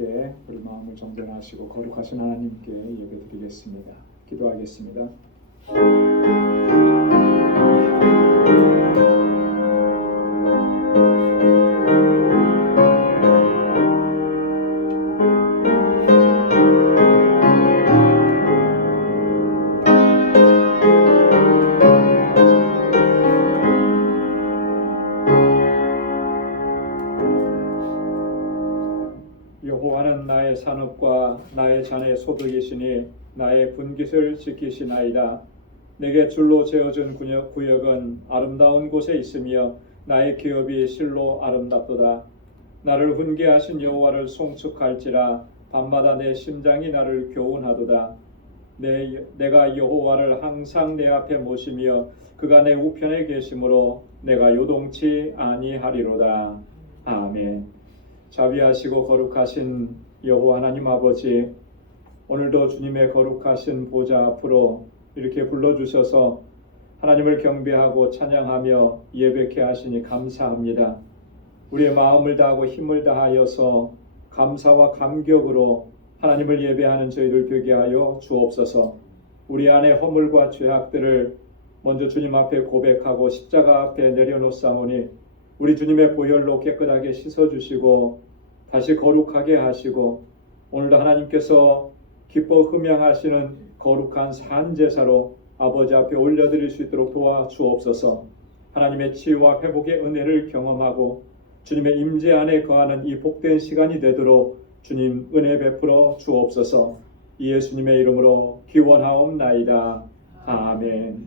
함께 우리 마음을 정전하시고 거룩하신 하나님께 예배드리겠습니다. 기도하겠습니다. 여호와는 나의 산업과 나의 잔의 소득이시니 나의 분깃을 지키시나이다. 내게 줄로 재어준 구역은 아름다운 곳에 있으며 나의 기업이 실로 아름답도다. 나를 훈계하신 여호와를 송축할지라 밤마다 내 심장이 나를 교훈하도다. 내가 여호와를 항상 내 앞에 모시며 그가 내 우편에 계심으로 내가 요동치 아니하리로다. 아멘. 자비하시고 거룩하신 여호와 하나님 아버지, 오늘도 주님의 거룩하신 보좌 앞으로 이렇게 불러주셔서 하나님을 경배하고 찬양하며 예배케 하시니 감사합니다. 우리의 마음을 다하고 힘을 다하여서 감사와 감격으로 하나님을 예배하는 저희들 되게 하여 주옵소서. 우리 안에 허물과 죄악들을 먼저 주님 앞에 고백하고 십자가 앞에 내려놓사오니 우리 주님의 보혈로 깨끗하게 씻어주시고 다시 거룩하게 하시고 오늘도 하나님께서 기뻐 흠양하시는 거룩한 산제사로 아버지 앞에 올려드릴 수 있도록 도와주옵소서. 하나님의 치유와 회복의 은혜를 경험하고 주님의 임재 안에 거하는 이 복된 시간이 되도록 주님 은혜 베풀어 주옵소서. 예수님의 이름으로 기원하옵나이다. 아멘.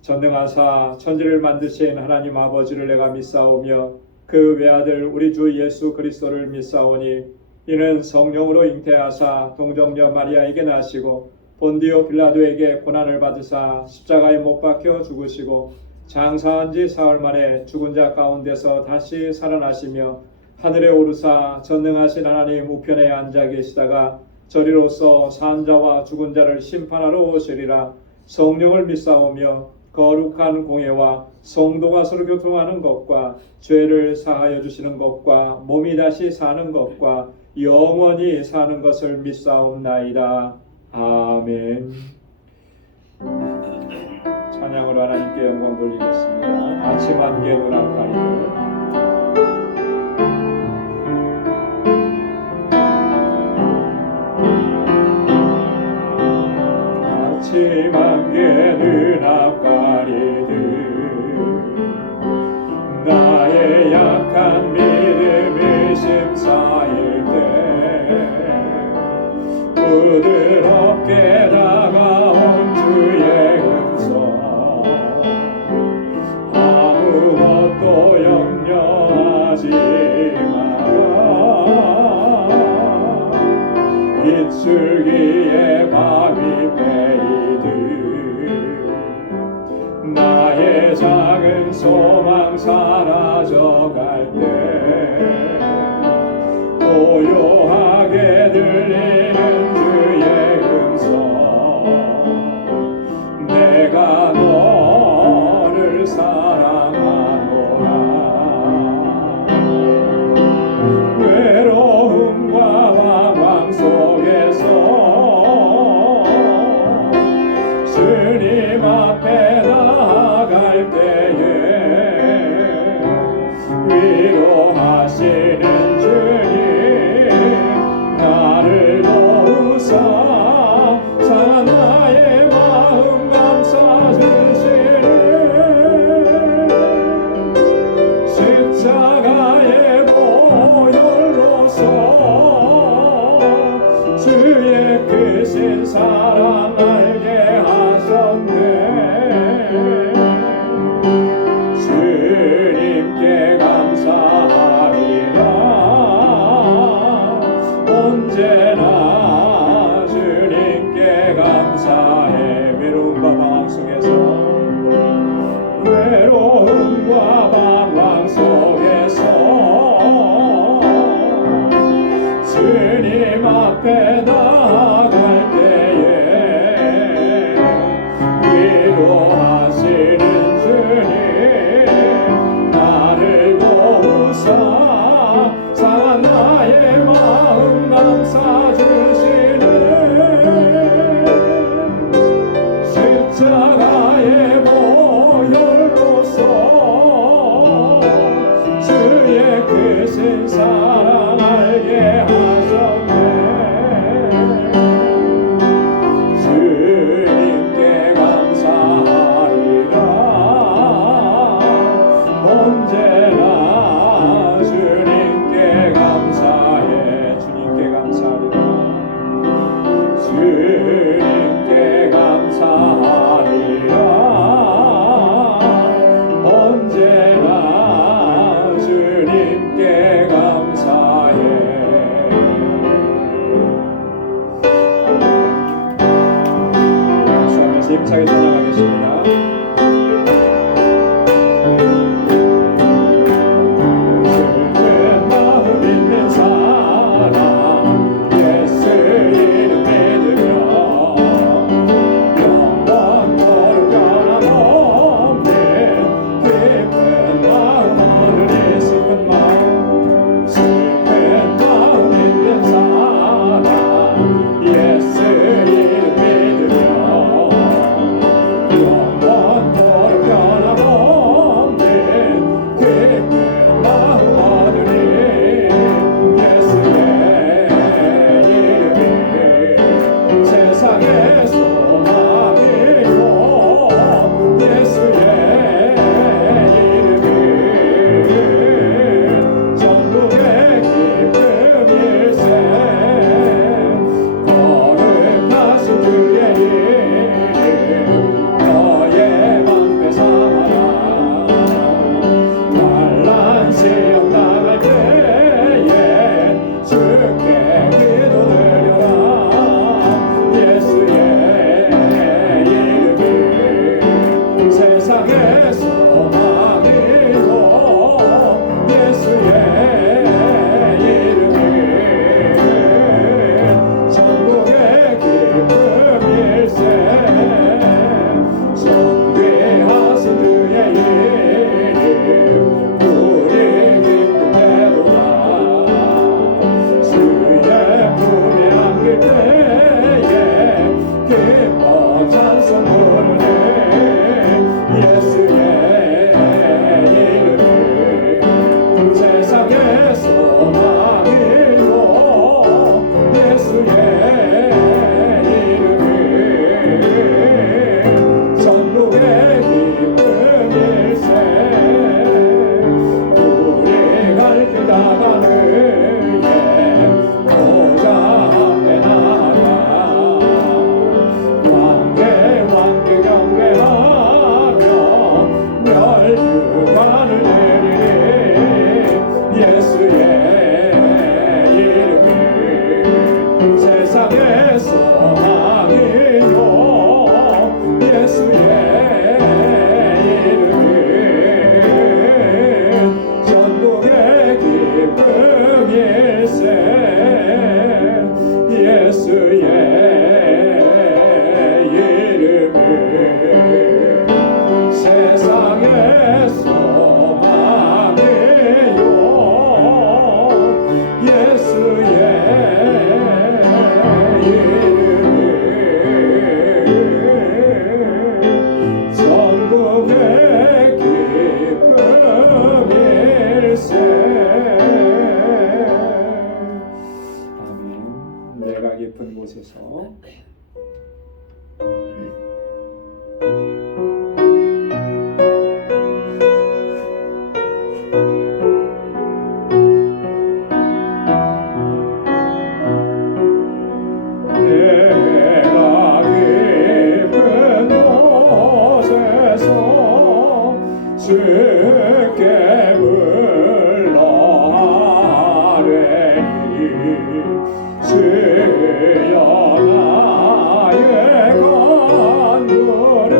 전능하사 천지를 만드신 하나님 아버지를 내가 믿사오며 그 외아들 우리 주 예수 그리스도를 믿사오니 이는 성령으로 잉태하사 동정녀 마리아에게 나시고 본디오 빌라도에게 고난을 받으사 십자가에 못 박혀 죽으시고 장사한 지 사흘 만에 죽은 자 가운데서 다시 살아나시며 하늘에 오르사 전능하신 하나님 우편에 앉아 계시다가 저리로서 산 자와 죽은 자를 심판하러 오시리라. 성령을 믿사오며 거룩한 공예와 성도가 서로 교통하는 것과 죄를 사하여 주시는 것과 몸이 다시 사는 것과 영원히 사는 것을 믿사옵나이다. 아멘. 찬양으로 하나님께 영광 돌리겠습니다. 아침 안개 눈앞가리들 아침 안개 눈앞가리들 나의 약한 믿음이 심사일 때 부드럽게 다가온 주의 음성 아무것도 염려하지 마라. 빗줄기에 바위 베이듯 나의 작은 소망 사라져갈 때 고요하게 들리는 주의 음성 내가 너를 사랑하노라. 외로움과 방황 속에서 주님 앞에 나아갈 때에 위로하시는 주님 나를 도우사 상한 나의 마음 감싸주시네. 십자가의 보혈로서 주의 크신 사랑 알게 하셨네. 주님께 감사하리라. 언제나 주님께 감사해. 외로움과 방황 속에서 주님 앞에 나아갈 때에 힘차게 찬양하겠습니다. 슬픈 마음 있는 사람 예수 이름 믿으며 영원토록 변함없는 기쁜 마음 오늘이 슬픈 마음 있는 사람 예수 이름 믿으며 영원토록 변함없는 기쁜 마음 얻으리 예수의 이름이 세상의 소망이고 예수의 이름이 전국의 기쁨일세 거룩하신 주의 이름 너의 방패 삼아라 환난 시험 당할 때에 주께 기도드려라 예수의 이름이 세상의 소망이고 예수의 이름이 전국의 기쁨일세 존귀하신 그의 이름 우리 기쁨대로라 주의 품에 안길 때에 기뻐 찬송 부르네 예수의 이름이 세상의 소망이고 예수의 이름이 전국의 기쁨일세 우리 갈 길 다가는 보좌 앞에 나가 왕께 경배하며 멸류관을 내리니 예수의 이름이 세상의 소망이요 예수의 이름이 전국의 기쁨일세 예수의 이름이 세상의 소망이요 예수의 이름이 전국의 기쁨일세 아멘. 내가 깊은 곳에서 내가 깊은 곳에서 주께 불러하리니 주여 나의 간구를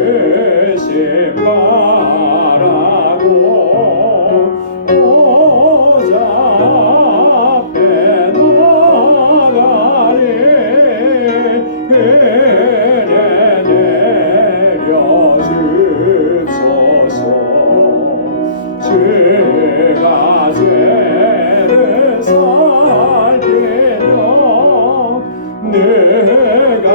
들어주신 바라고 보좌 앞에 나가리 은혜 내려주소서 주가 죄를 살피며 내가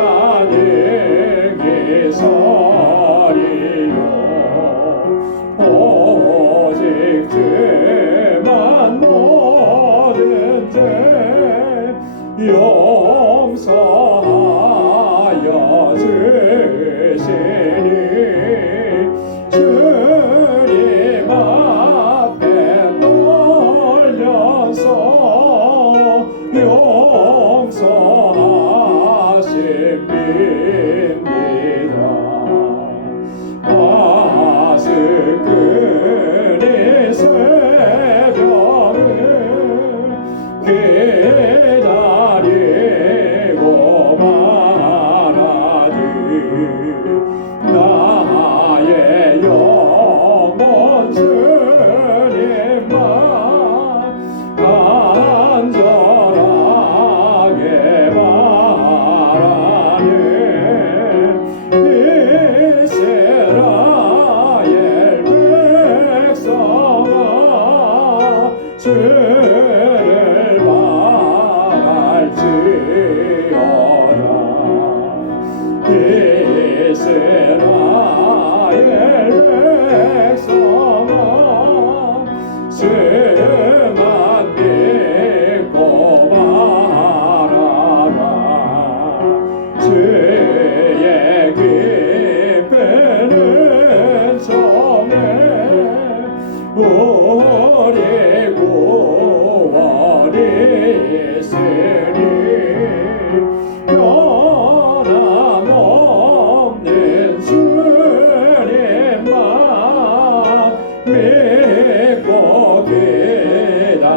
능히 서리요 오직 주만 모든 죄 용서하여 주시니 주님 앞에 떨려서 용서하십니다. 화승근의 새벽을 기다리 있으니 변함없는 주님만 믿고 기다릴지라.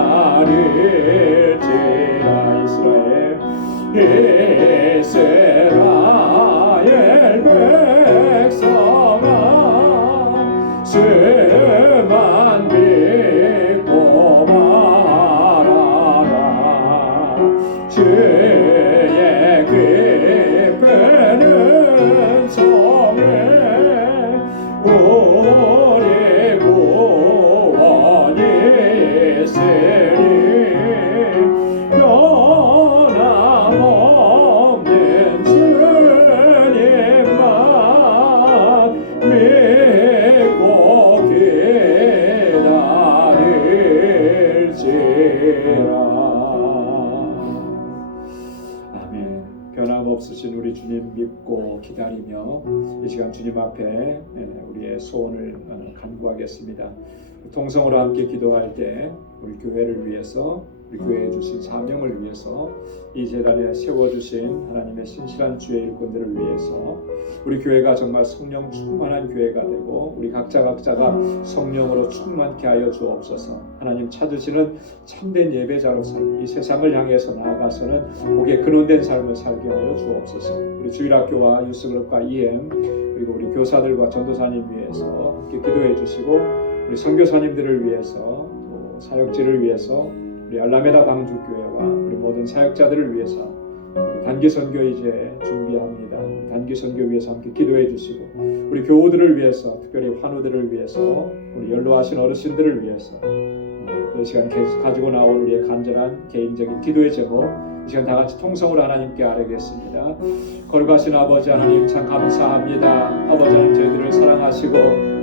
이스라엘 백성아 주만 믿고 말하라. 주의 깊은 은총에 우리 구원이 있으니 변함없는 주님만 믿고 기다릴지라. 아멘. 변함없으신 우리 주님 믿고 기다리며 이 시간 주님 앞에 우리의 소원을 간구하겠습니다. 통성으로 함께 기도할 때 우리 교회를 위해서, 우리 교회에 주신 사명을 위해서, 이 재단에 세워주신 하나님의 신실한 주의 일꾼들을 위해서 우리 교회가 정말 성령 충만한 교회가 되고 우리 각자가 성령으로 충만케 하여 주옵소서. 하나님 찾으시는 참된 예배자로 살고 이 세상을 향해서 나아가서는 복에 근원된 삶을 살게 하여 주옵소서. 우리 주일학교와 유스그룹과 EM 그리고 우리 교사들과 전도사님 위해서 함께 기도해 주시고 우리 선교사님들을 위해서 또 사역지를 위해서 우리 알라메다 방주교회와 우리 모든 사역자들을 위해서 우리 단기 선교 이제 준비합니다. 단기 선교 위해서 함께 기도해 주시고 우리 교우들을 위해서 특별히 환우들을 위해서 우리 연로하신 어르신들을 위해서 그 시간 가지고 나온 우리의 간절한 개인적인 기도의 제목 이 시간 다 같이 통성으로 하나님께 아뢰겠습니다. 거룩하신 아버지 하나님 참 감사합니다. 아버지 하나님 저희들을 사랑하시고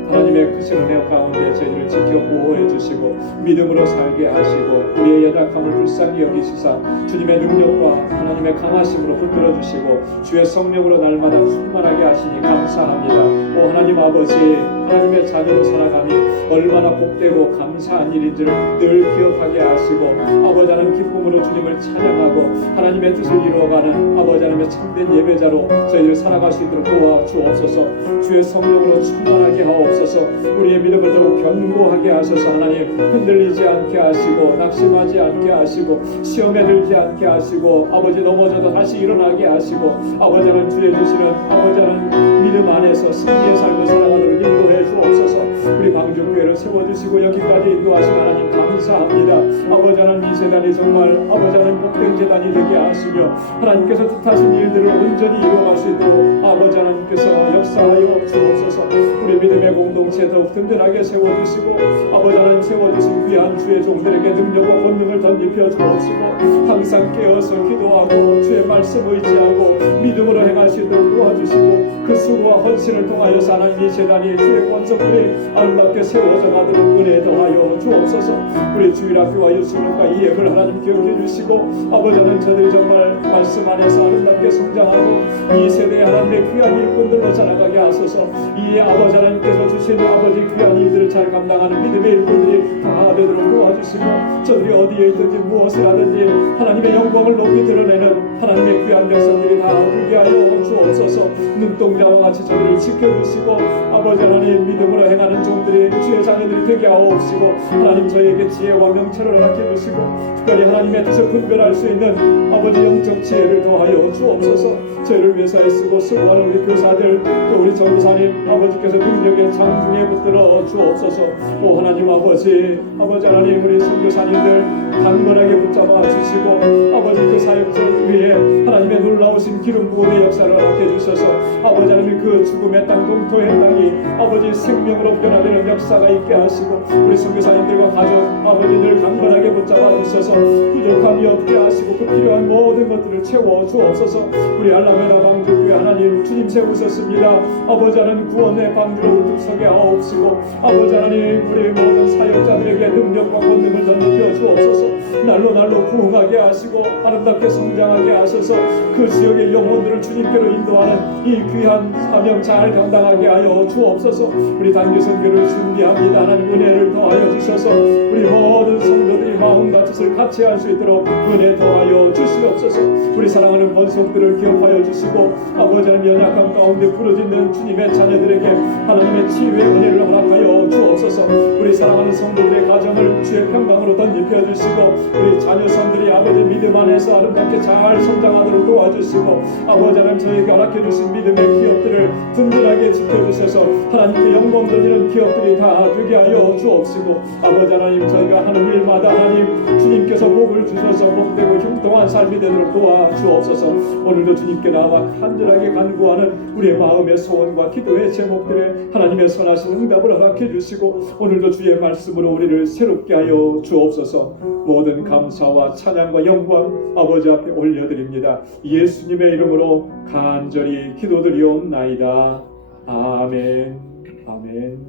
하나님의 크신 은혜 가운데 저희들을 지켜 보호해 주시고 믿음으로 살게 하시고 우리의 연약함을 불쌍히 여기시사 주님의 능력과 하나님의 강하심으로 붙들어 주시고 주의 성령으로 날마다 충만하게 하시니 감사합니다. 오 하나님 아버지 하나님의 자녀로 살아감이 얼마나 복되고 감사한 일인지를 늘 기억하게 하시고 아버지 하나님 기쁨으로 주님을 찬양하고 하나님의 뜻을 이루어가는 아버지 하나님의 참된 예배자로 저희들 살아갈 수 있도록 도와주옵소서. 주의 성령으로 충만하게 하옵소서. 우리의 믿음을 더욱 견고하게 하소서. 하나님 흔들리지 않게 하시고 낙심하지 않게 하시고 시험에 들지 않게 하시고 아버지 넘어져도 다시 일어나게 하시고 아버지 하나님 주의 주시는 아버지 하나님 믿음 안에서 승리의 삶을 살아가도록 인도해 주옵소서. 우리 방주교회를 세워주시고 여기까지 인도하신 하나님 감사합니다. 아버지 하나님 이 재단이 정말 아버지 하나님 복된 재단이 되게 하시며 하나님께서 뜻하신 일들을 온전히 이루어갈 수 있도록 아버지 하나님께서 역사하여 주옵소서. 우리 믿음의 공동체 더욱 든든하게 세워주시고 아버지 하나님 세워주신 귀한 주의 종들에게 능력과 권능을 덧입혀 주옵시고 항상 깨어서 기도하고 주의 말씀 의지하고 믿음으로 행하시도록 도와주시고 그 수고와 헌신을 통하여서 하나님 이 재단이 주의 권속들이 아름답게 세워져 가도록 은혜 더하여 주옵소서. 우리 주일학교와 유수님과 EM을 하나님 기억해 주시고 아버지 하나님 저들이 정말 말씀 안에서 아름답게 성장하고 이 세대에 하나님의 귀한 일꾼들로 자라가게 하소서. 이 아버지 하나님께서 주신 아버지 귀한 일들을 잘 감당하는 믿음의 일꾼들이 다 되도록 도와주시고 저들이 어디에 있든지 무엇을 하든지 하나님의 영광을 높이 드러내는 하나님의 귀한 백성들이 다 되게 하여 주옵소서. 눈동자와 같이 저들을 지켜주시고 아버지 하나님 믿음으로 행하는 종들이 주의 자녀들이 되게 하옵시고 하나님 저희에게 지혜와 명철을 허락해 주시고 특별히 하나님의 뜻을 분별할 수 있는 아버지 영적 지혜를 더하여 주옵소서. 저희를 위해서 애쓰고 수고하는 우리 교사들 또 우리 전도사님 아버지께서 능력의 장중에 붙들어 주옵소서. 오 하나님 아버지 하나님 우리 선교사님들 강건하게 붙잡아 주시고 아버지 그 사역者위에 하나님의 놀라우신 기름 부음의 역사를 허락해 주셔서 아버지 하나님 그 죽음의 땅 동토의 땅이 아버지 생명으로 변화되는 역사가 있게 하시고 우리 선교사님들과 가족 아버지 늘 강건하게 붙잡아 주셔서 부족함이 없게 하시고 그 필요한 모든 것들을 채워 주옵소서. 우리 알라메다 방주교회 하나님 주님 세우셨습니다. 아버지 하나님 구원의 방주로 우뚝 서게 하옵시고 아버지 하나님 우리 모든 사역자들에게 능력과 권능을 덧입혀 주옵소서. 날로 부흥하게 하시고 아름답게 성장하게 하셔서 그 지역의 영혼들을 주님께로 인도하는 이 귀한 사명 잘 감당하게 하여 주옵소서. 우리 단기 선교를 준비합니다. 하나님 은혜를 더하여 주셔서 우리 모든 성도들이 마음과 뜻을 같이 할 수 있도록 은혜 더하여 주시옵소서. 우리 사랑하는 권속들을 기억하여 주시고 아버지 하나님 연약함 가운데 부러지는 주님의 자녀들에게 하나님의 치유의 은혜를 허락하여 주옵소서. 우리 사랑하는 성도들의 가정을 주의 평강으로 덧입혀 주시고 우리 자녀선들이 아버지 믿음 안에서 아름답게 잘 성장하도록 도와주시고 아버지 하나님 저희에게 허락해 주신 믿음의 기업들을 든든하게 지켜주셔서 하나님께 영광 돌리는 기업들이 다 되게 하여 주옵시고 아버지 하나님 저희가 하는 일마다 하나님 주님께서 복을 주셔서 복되고 형통한 삶이 되도록 도와주옵소서. 오늘도 주님께 나와 간절하게 간구하는 우리의 마음의 소원과 기도의 제목들에 하나님의 선하신 응답을 허락해 주시고 오늘도 주의 말씀으로 우리를 새롭게 하여 주옵소서. 모든 감사와 찬양과 영광 아버지 앞에 올려드립니다. 예수님의 이름으로 간절히 기도드리옵나이다. 아멘. 아멘.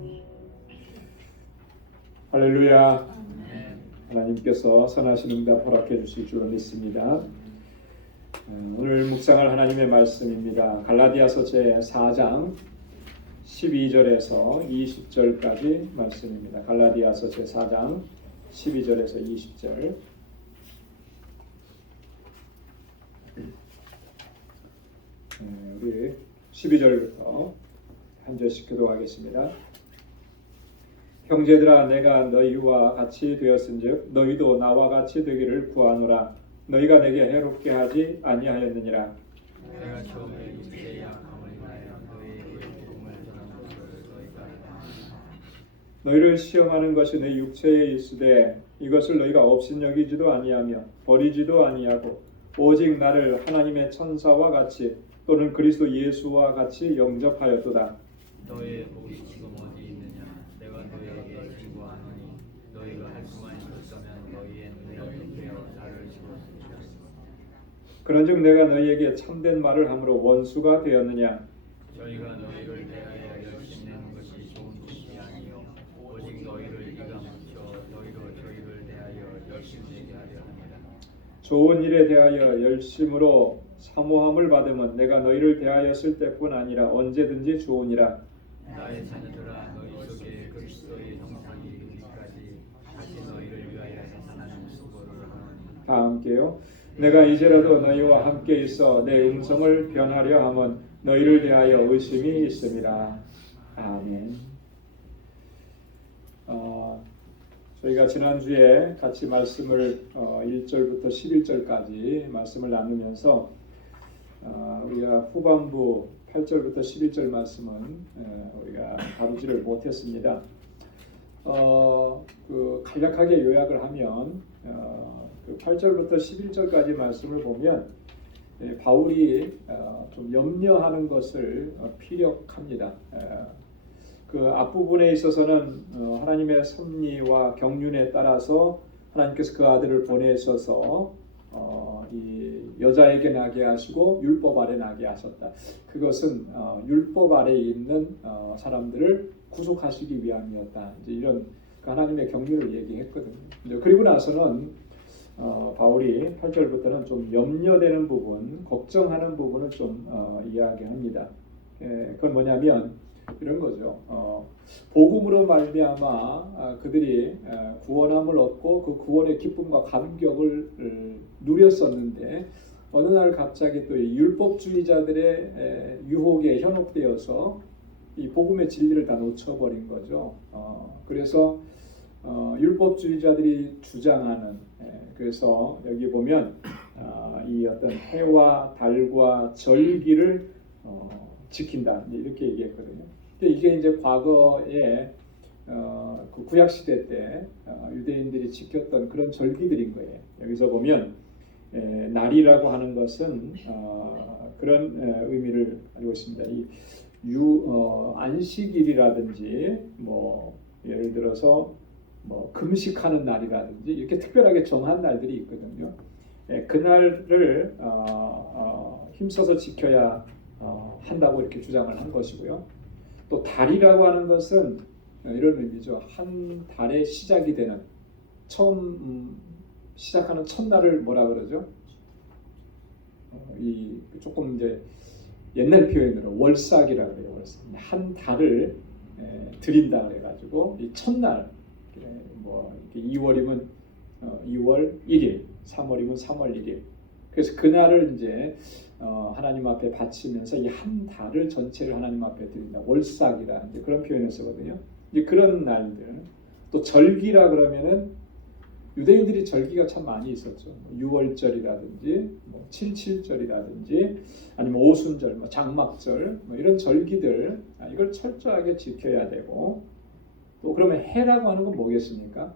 할렐루야. 하나님께서 선하신 응답 허락해 주실 줄로 믿습니다. 오늘 묵상할 하나님의 말씀입니다. 갈라디아서 제4장 12절에서 20절까지 말씀입니다. 갈라디아서 제4장 12절에서 20절. 우리 12절부터 한 절씩 기도하겠습니다. 형제들아 내가 너희와 같이 되었은즉 너희도 나와 같이 되기를 구하노라. 너희가 내게 해롭게 하지 아니하였느니라. 내가 처음에 육체의 약함을 인하여 너희에게 복음을 전한 것을 너희가 너희를 시험하는 것이 내 육체에 있으되 이것을 너희가 업신여기지도 아니하며 버리지도 아니하고 오직 나를 하나님의 천사와 같이 또는 그리스도 예수와 같이 영접하였도다. 너희의 복이 지금 어디 있느냐? 내가 너희에게 증거하노니 너희가 할 수만 있었다면 너희의 눈이 어떻게 나를 집었으리라. 그런즉 내가 너희에게 참된 말을 함으로 원수가 되었느냐? 저희가 너희를 대하여 열심내는 것이 좋은 뜻이 아니요 오직 너희를 이가 묻혀 너희로 저희를 대하여 열심내게 하려 합니다. 좋은 일에 대하여 열심으로 사모함을 받으면 내가 너희를 대하였을 때뿐 아니라 언제든지 좋으니라. 나의 자녀들아 너희 속에 그리스도의 형상이 이르기까지 다시 너희를 위하여 하나님 수고를 하노니. 다 함께요. 내가 이제라도 너희와 함께 있어 내 음성을 변하려 함은 너희를 대하여 의심이 있음이라. 아멘. 저희가 지난주에 같이 말씀을 1절부터 11절까지 말씀을 나누면서 우리가 후반부 8절부터 11절 말씀은 우리가 다루지를 못했습니다. 간략하게 요약을 하면 8절부터 11절까지 말씀을 보면 바울이 좀 염려하는 것을 피력합니다. 그 앞부분에 있어서는 하나님의 섭리와 경륜에 따라서 하나님께서 그 아들을 보내셔서 이 여자에게 나게 하시고 율법 아래 나게 하셨다. 그것은 율법 아래에 있는 사람들을 구속하시기 위함이었다. 이제 이런 하나님의 경륜을 얘기했거든요. 그리고 나서는 바울이 8절부터는 좀 염려되는 부분, 걱정하는 부분을 좀 이야기합니다. 그건 뭐냐면 이런 거죠. 복음으로 말미암아 그들이 구원함을 얻고 그 구원의 기쁨과 감격을 누렸었는데 어느 날 갑자기 또 이 율법주의자들의 유혹에 현혹되어서 이 복음의 진리를 다 놓쳐버린 거죠. 그래서 율법주의자들이 주장하는 그래서 여기 보면 이 어떤 해와 달과 절기를 지킨다 이렇게 얘기했거든요. 이게 이제 과거에 그 구약 시대 때 유대인들이 지켰던 그런 절기들인 거예요. 여기서 보면 날이라고 하는 것은 그런 의미를 가지고 있습니다. 이 안식일이라든지 뭐 예를 들어서 뭐 금식하는 날이라든지 이렇게 특별하게 정한 날들이 있거든요. 그 날을 힘써서 지켜야 한다고 이렇게 주장을 한 것이고요. 또 달이라고 하는 것은 이런 의미죠. 한 달의 시작이 되는 처음 시작하는 첫날을 뭐라 그러죠? 이 조금 이제 옛날 표현으로 월삭이라고 그래요. 월삭. 한 달을 드린다 그래가지고 이 첫날 뭐 2월이면 2월 1일, 3월이면 3월 1일. 그래서 그날을 이제 하나님 앞에 바치면서 이 한 달을 전체를 하나님 앞에 드린다. 월삭이라 이제 그런 표현을 쓰거든요. 이제 그런 날들. 또 절기라 그러면은 유대인들이 절기가 참 많이 있었죠. 6월절이라든지 뭐 77절이라든지 아니면 오순절, 뭐 장막절 뭐 이런 절기들 이걸 철저하게 지켜야 되고 또 그러면 해라고 하는 건 뭐겠습니까?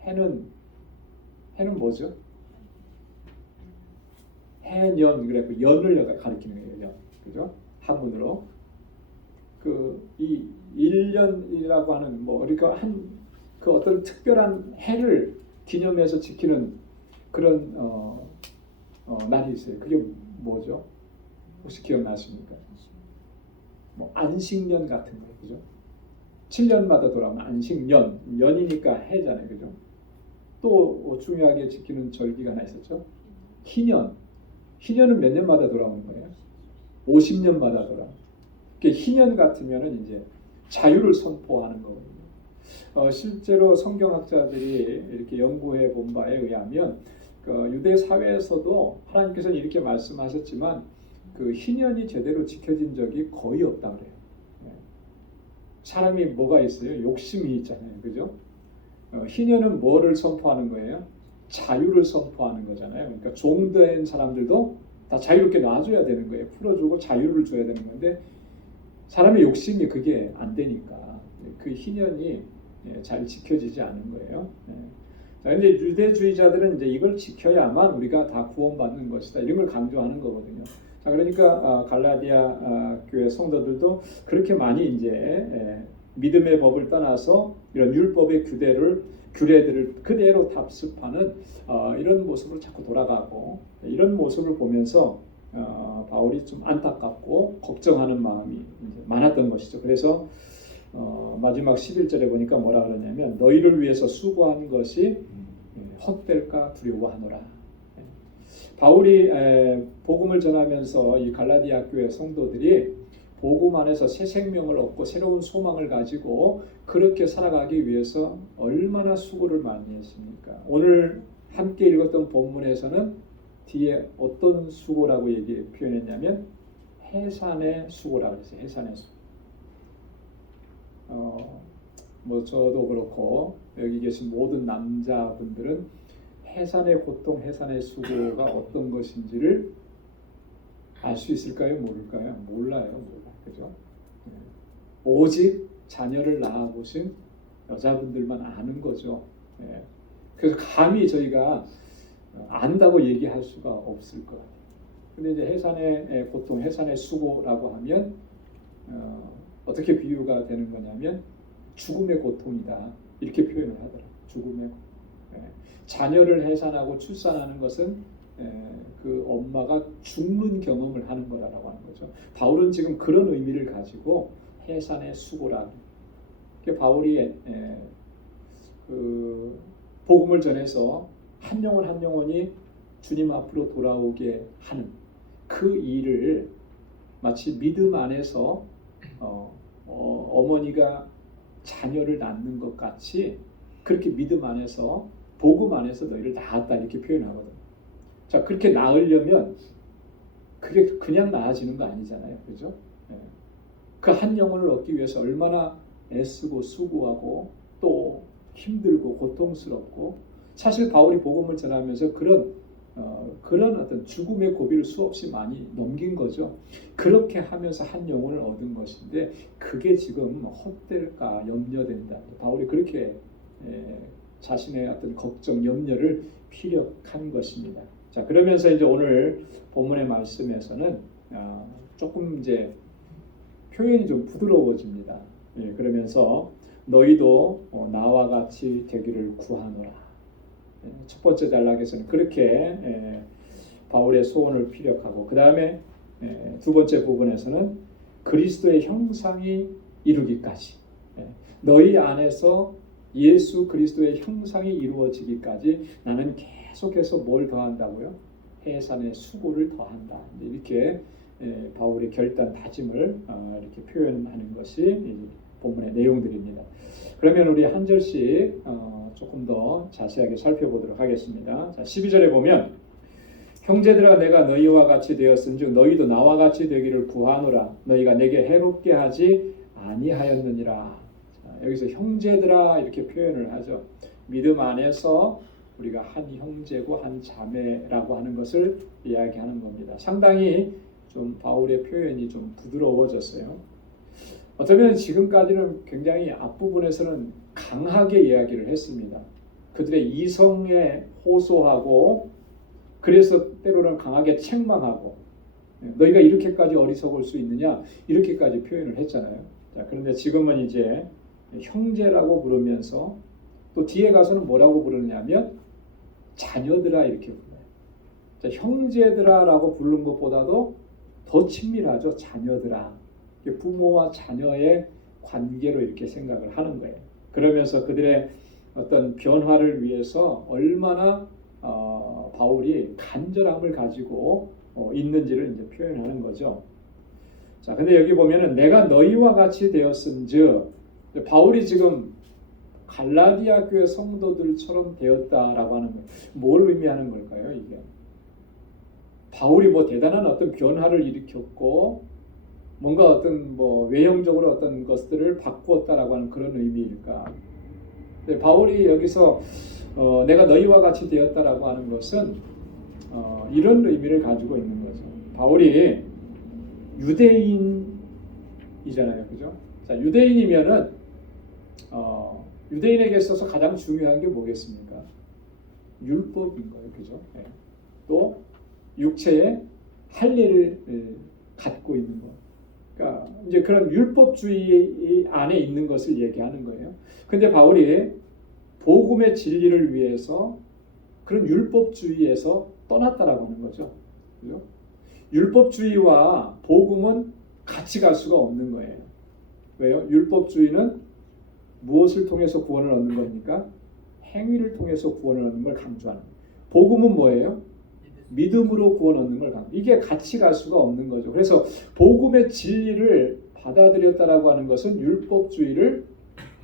해는 뭐죠? 해년 그래서 연을 가리키는 거예요. 연. 그죠? 한문으로 이 1년이라고 하는 뭐 그러니까 그 어떤 특별한 해를 기념해서 지키는 그런 날이 있어요. 그게 뭐죠? 혹시 기억나십니까? 뭐 안식년 같은 거, 그죠? 7년마다 돌아오는 안식년, 연이니까 해잖아요, 그죠? 또 중요하게 지키는 절기가 하나 있었죠. 희년. 희년은 몇 년마다 돌아오는 거예요? 50년마다 돌아오는. 그러니까 희년 같으면은 이제 자유를 선포하는 거거든요. 실제로 성경학자들이 이렇게 연구해 본 바에 의하면 유대 사회에서도 하나님께서는 이렇게 말씀하셨지만 그 희년이 제대로 지켜진 적이 거의 없다 그래요. 사람이 뭐가 있어요? 욕심이 있잖아요, 그죠? 희년은 뭐를 선포하는 거예요? 자유를 선포하는 거잖아요. 그러니까 종된 사람들도 다 자유롭게 놔줘야 되는 거예요. 풀어주고 자유를 줘야 되는 건데 사람의 욕심이 그게 안 되니까 그 희년이 잘 지켜지지 않은 거예요. 자, 근데 유대주의자들은 이제 이걸 지켜야만 우리가 다 구원받는 것이다. 이런 걸 강조하는 거거든요. 자, 그러니까 갈라디아 교회 성도들도 그렇게 많이 이제 믿음의 법을 떠나서 이런 율법의 규례들을 그대로 답습하는 이런 모습으로 자꾸 돌아가고 이런 모습을 보면서 바울이 좀 안타깝고 걱정하는 마음이 이제 많았던 것이죠. 그래서 마지막 11절에 보니까 뭐라 그러냐면 너희를 위해서 수고한 것이 헛될까 두려워하노라. 바울이 복음을 전하면서 이 갈라디아 교회 성도들이 복음 안에서 새 생명을 얻고 새로운 소망을 가지고 그렇게 살아가기 위해서 얼마나 수고를 많이 했습니까? 오늘 함께 읽었던 본문에서는 뒤에 어떤 수고라고 표현했냐면 해산의 수고라고 했어요. 해산의 수고. 뭐 저도 그렇고 여기 계신 모든 남자분들은 해산의 고통, 해산의 수고가 어떤 것인지를 알 수 있을까요? 모를까요? 몰라요. 그죠? 오직 자녀를 낳아보신 여자분들만 아는 거죠. 그래서 감히 저희가 안다고 얘기할 수가 없을 것 같아요. 근데 이제 해산의 고통, 해산의 수고라고 하면 어떻게 비유가 되는 거냐면 죽음의 고통이다 이렇게 표현을 하더라고요. 죽음의 자녀를 해산하고 출산하는 것은 그 엄마가 죽는 경험을 하는 거라고 하는 거죠. 바울은 지금 그런 의미를 가지고 해산의 수고라. 바울이 그 복음을 전해서 한 영혼 한 영혼이 주님 앞으로 돌아오게 하는 그 일을 마치 믿음 안에서 어머니가 자녀를 낳는 것 같이 그렇게 믿음 안에서 복음 안에서 너희를 낳았다 이렇게 표현하거든요. 자, 그렇게 낳으려면 그게 그냥 낳아지는 거 아니잖아요. 그죠? 그 한 영혼을 얻기 위해서 얼마나 애쓰고 수고하고 또 힘들고 고통스럽고 사실 바울이 복음을 전하면서 그런 어떤 죽음의 고비를 수없이 많이 넘긴 거죠. 그렇게 하면서 한 영혼을 얻은 것인데 그게 지금 헛될까 염려된다. 바울이 그렇게 자신의 어떤 걱정, 염려를 피력한 것입니다. 자, 그러면서 이제 오늘 본문의 말씀에서는 조금 이제 표현이 좀 부드러워집니다. 그러면서 너희도 나와 같이 되기를 구하노라. 첫 번째 단락에서는 그렇게 바울의 소원을 피력하고 그 다음에 두 번째 부분에서는 그리스도의 형상이 이루기까지 너희 안에서 예수 그리스도의 형상이 이루어지기까지 나는 계속해서 뭘 더한다고요? 해산의 수고를 더한다. 이렇게 바울의 결단 다짐을 이렇게 표현하는 것이 본문의 내용들입니다. 그러면 우리 한 절씩 조금 더 자세하게 살펴보도록 하겠습니다. 자, 12절에 보면 형제들아 내가 너희와 같이 되었은즉 너희도 나와 같이 되기를 구하노라. 너희가 내게 해롭게 하지 아니하였느니라. 자, 여기서 형제들아 이렇게 표현을 하죠. 믿음 안에서 우리가 한 형제고 한 자매라고 하는 것을 이야기하는 겁니다. 상당히 좀 바울의 표현이 좀 부드러워졌어요. 어쩌면 지금까지는 굉장히 앞부분에서는 강하게 이야기를 했습니다. 그들의 이성에 호소하고 그래서 때로는 강하게 책망하고 너희가 이렇게까지 어리석을 수 있느냐 이렇게까지 표현을 했잖아요. 자, 그런데 지금은 이제 형제라고 부르면서 또 뒤에 가서는 뭐라고 부르느냐면 자녀들아 이렇게 불러요. 자, 형제들아라고 부르는 것보다도 더 친밀하죠. 자녀들아. 부모와 자녀의 관계로 이렇게 생각을 하는 거예요. 그러면서 그들의 어떤 변화를 위해서 얼마나 바울이 간절함을 가지고 있는지를 이제 표현하는 거죠. 자, 근데 여기 보면은 내가 너희와 같이 되었은즉 바울이 지금 갈라디아 교회 성도들처럼 되었다라고 하는 거예요. 뭘 의미하는 걸까요, 이게? 바울이 뭐 대단한 어떤 변화를 일으켰고 뭔가 어떤 뭐 외형적으로 어떤 것들을 바꾸었다라고 하는 그런 의미일까? 근데 바울이 여기서 내가 너희와 같이 되었다라고 하는 것은 이런 의미를 가지고 있는 거죠. 바울이 유대인이잖아요, 그죠? 자, 유대인이면은 유대인에게 있어서 가장 중요한 게 뭐겠습니까? 율법인 거예요, 그죠? 네. 또 육체의 할례를 갖고 있는 것. 그러니까 이제 그런 율법주의 안에 있는 것을 얘기하는 거예요. 근데 바울이 복음의 진리를 위해서 그런 율법주의에서 떠났다라고 하는 거죠. 그죠? 율법주의와 복음은 같이 갈 수가 없는 거예요. 왜요? 율법주의는 무엇을 통해서 구원을 얻는 겁니까? 행위를 통해서 구원을 얻는 걸 강조하는 거예요. 복음은 뭐예요? 믿음으로 구원 얻는 걸 강조. 이게 같이 갈 수가 없는 거죠. 그래서 복음의 진리를 받아들였다라고 하는 것은 율법주의를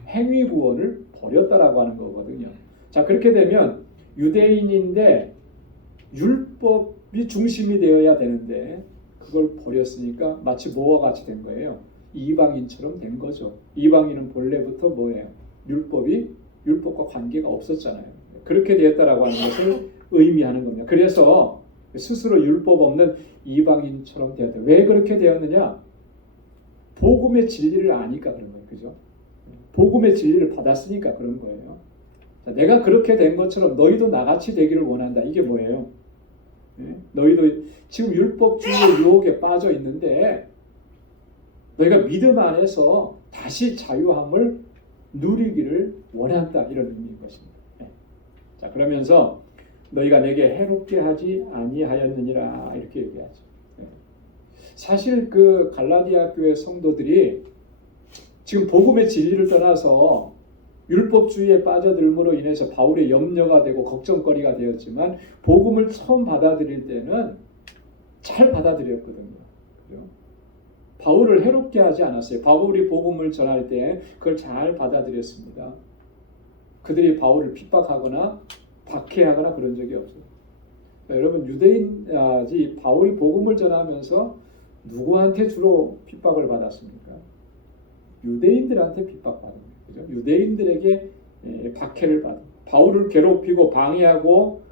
행위 구원을 버렸다라고 하는 거거든요. 자, 그렇게 되면 유대인인데 율법이 중심이 되어야 되는데 그걸 버렸으니까 마치 뭐와 같이 된 거예요? 이방인처럼 된 거죠. 이방인은 본래부터 뭐예요? 율법과 관계가 없었잖아요. 그렇게 되었다라고 하는 것을 의미하는 겁니다. 그래서 스스로 율법 없는 이방인처럼 되었다. 왜 그렇게 되었느냐? 복음의 진리를 아니까 그런 거예요. 그죠? 복음의 진리를 받았으니까 그런 거예요. 자, 내가 그렇게 된 것처럼 너희도 나같이 되기를 원한다. 이게 뭐예요? 너희도 지금 율법주의의 유혹에 빠져 있는데 너희가 믿음 안에서 다시 자유함을 누리기를 원한다. 이런 의미인 것입니다. 자, 그러면서 너희가 내게 해롭게 하지 아니하였느니라 이렇게 얘기하죠. 사실 그 갈라디아 교회 성도들이 지금 복음의 진리를 떠나서 율법주의에 빠져들므로 인해서 바울의 염려가 되고 걱정거리가 되었지만 복음을 처음 받아들일 때는 잘 받아들였거든요. 그죠? 바울을 해롭게 하지 않았어요. 바울이 복음을 전할 때 그걸 잘 받아들였습니다. 그들이 바울을 핍박하거나 박해하거나 그런 적이 없어요. 여러분 유대인이 바울이 복음을 전하면서 누구한테 주로 핍박을 받았습니까? 유대인들한테 핍박받은 거죠. 유대인들에게 박해를 받은. 바울을 괴롭히고 방해하고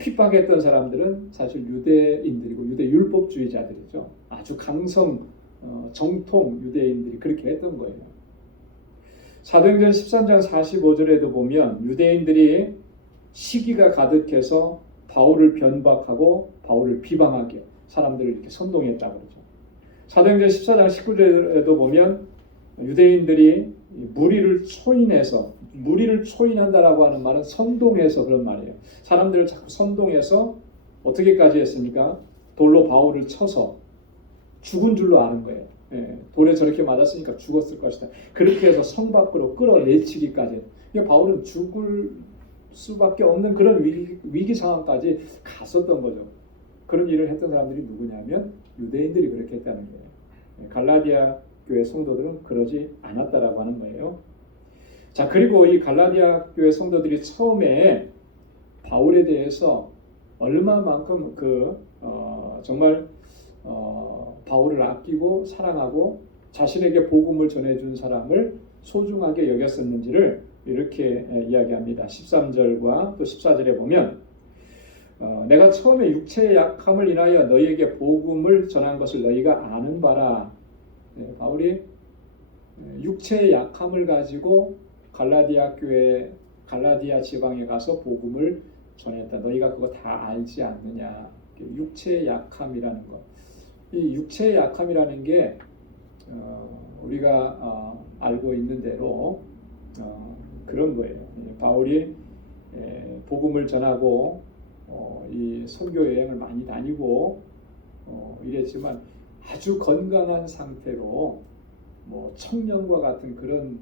핍박했던 사람들은 사실 유대인들이고 유대 율법주의자들이죠. 아주 강성 정통 유대인들이 그렇게 했던 거예요. 사도행전 13장 45절에도 보면 유대인들이 시기가 가득해서 바울을 변박하고 바울을 비방하게 사람들을 이렇게 선동했다고 그러죠. 사도행전 14장 19절에도 보면 유대인들이 무리를 초인한다라고 하는 말은 선동해서 그런 말이에요. 사람들을 자꾸 선동해서 어떻게까지 했습니까? 돌로 바울을 쳐서 죽은 줄로 아는 거예요. 돌에 저렇게 맞았으니까 죽었을 것이다. 그렇게 해서 성 밖으로 끌어내치기까지. 그러니까 바울은 죽을 수밖에 없는 그런 위기 상황까지 갔었던 거죠. 그런 일을 했던 사람들이 누구냐면 유대인들이 그렇게 했다는 거예요. 갈라디아 교회 성도들은 그러지 않았다라고 하는 거예요. 자, 그리고 이 갈라디아 교회 성도들이 처음에 바울에 대해서 얼마만큼 정말 바울을 아끼고 사랑하고 자신에게 복음을 전해준 사람을 소중하게 여겼었는지를 이렇게 이야기합니다. 13절과 또 14절에 보면 내가 처음에 육체의 약함을 인하여 너희에게 복음을 전한 것을 너희가 아는 바라. 바울이 육체의 약함을 가지고 갈라디아 교회, 갈라디아 지방에 가서 복음을 전했다. 너희가 그거 다 알지 않느냐. 육체의 약함이라는 것. 이 육체의 약함이라는 게 우리가 알고 있는 대로 그런 거예요. 바울이 복음을 전하고 이 선교 여행을 많이 다니고 이랬지만 아주 건강한 상태로 뭐 청년과 같은 그런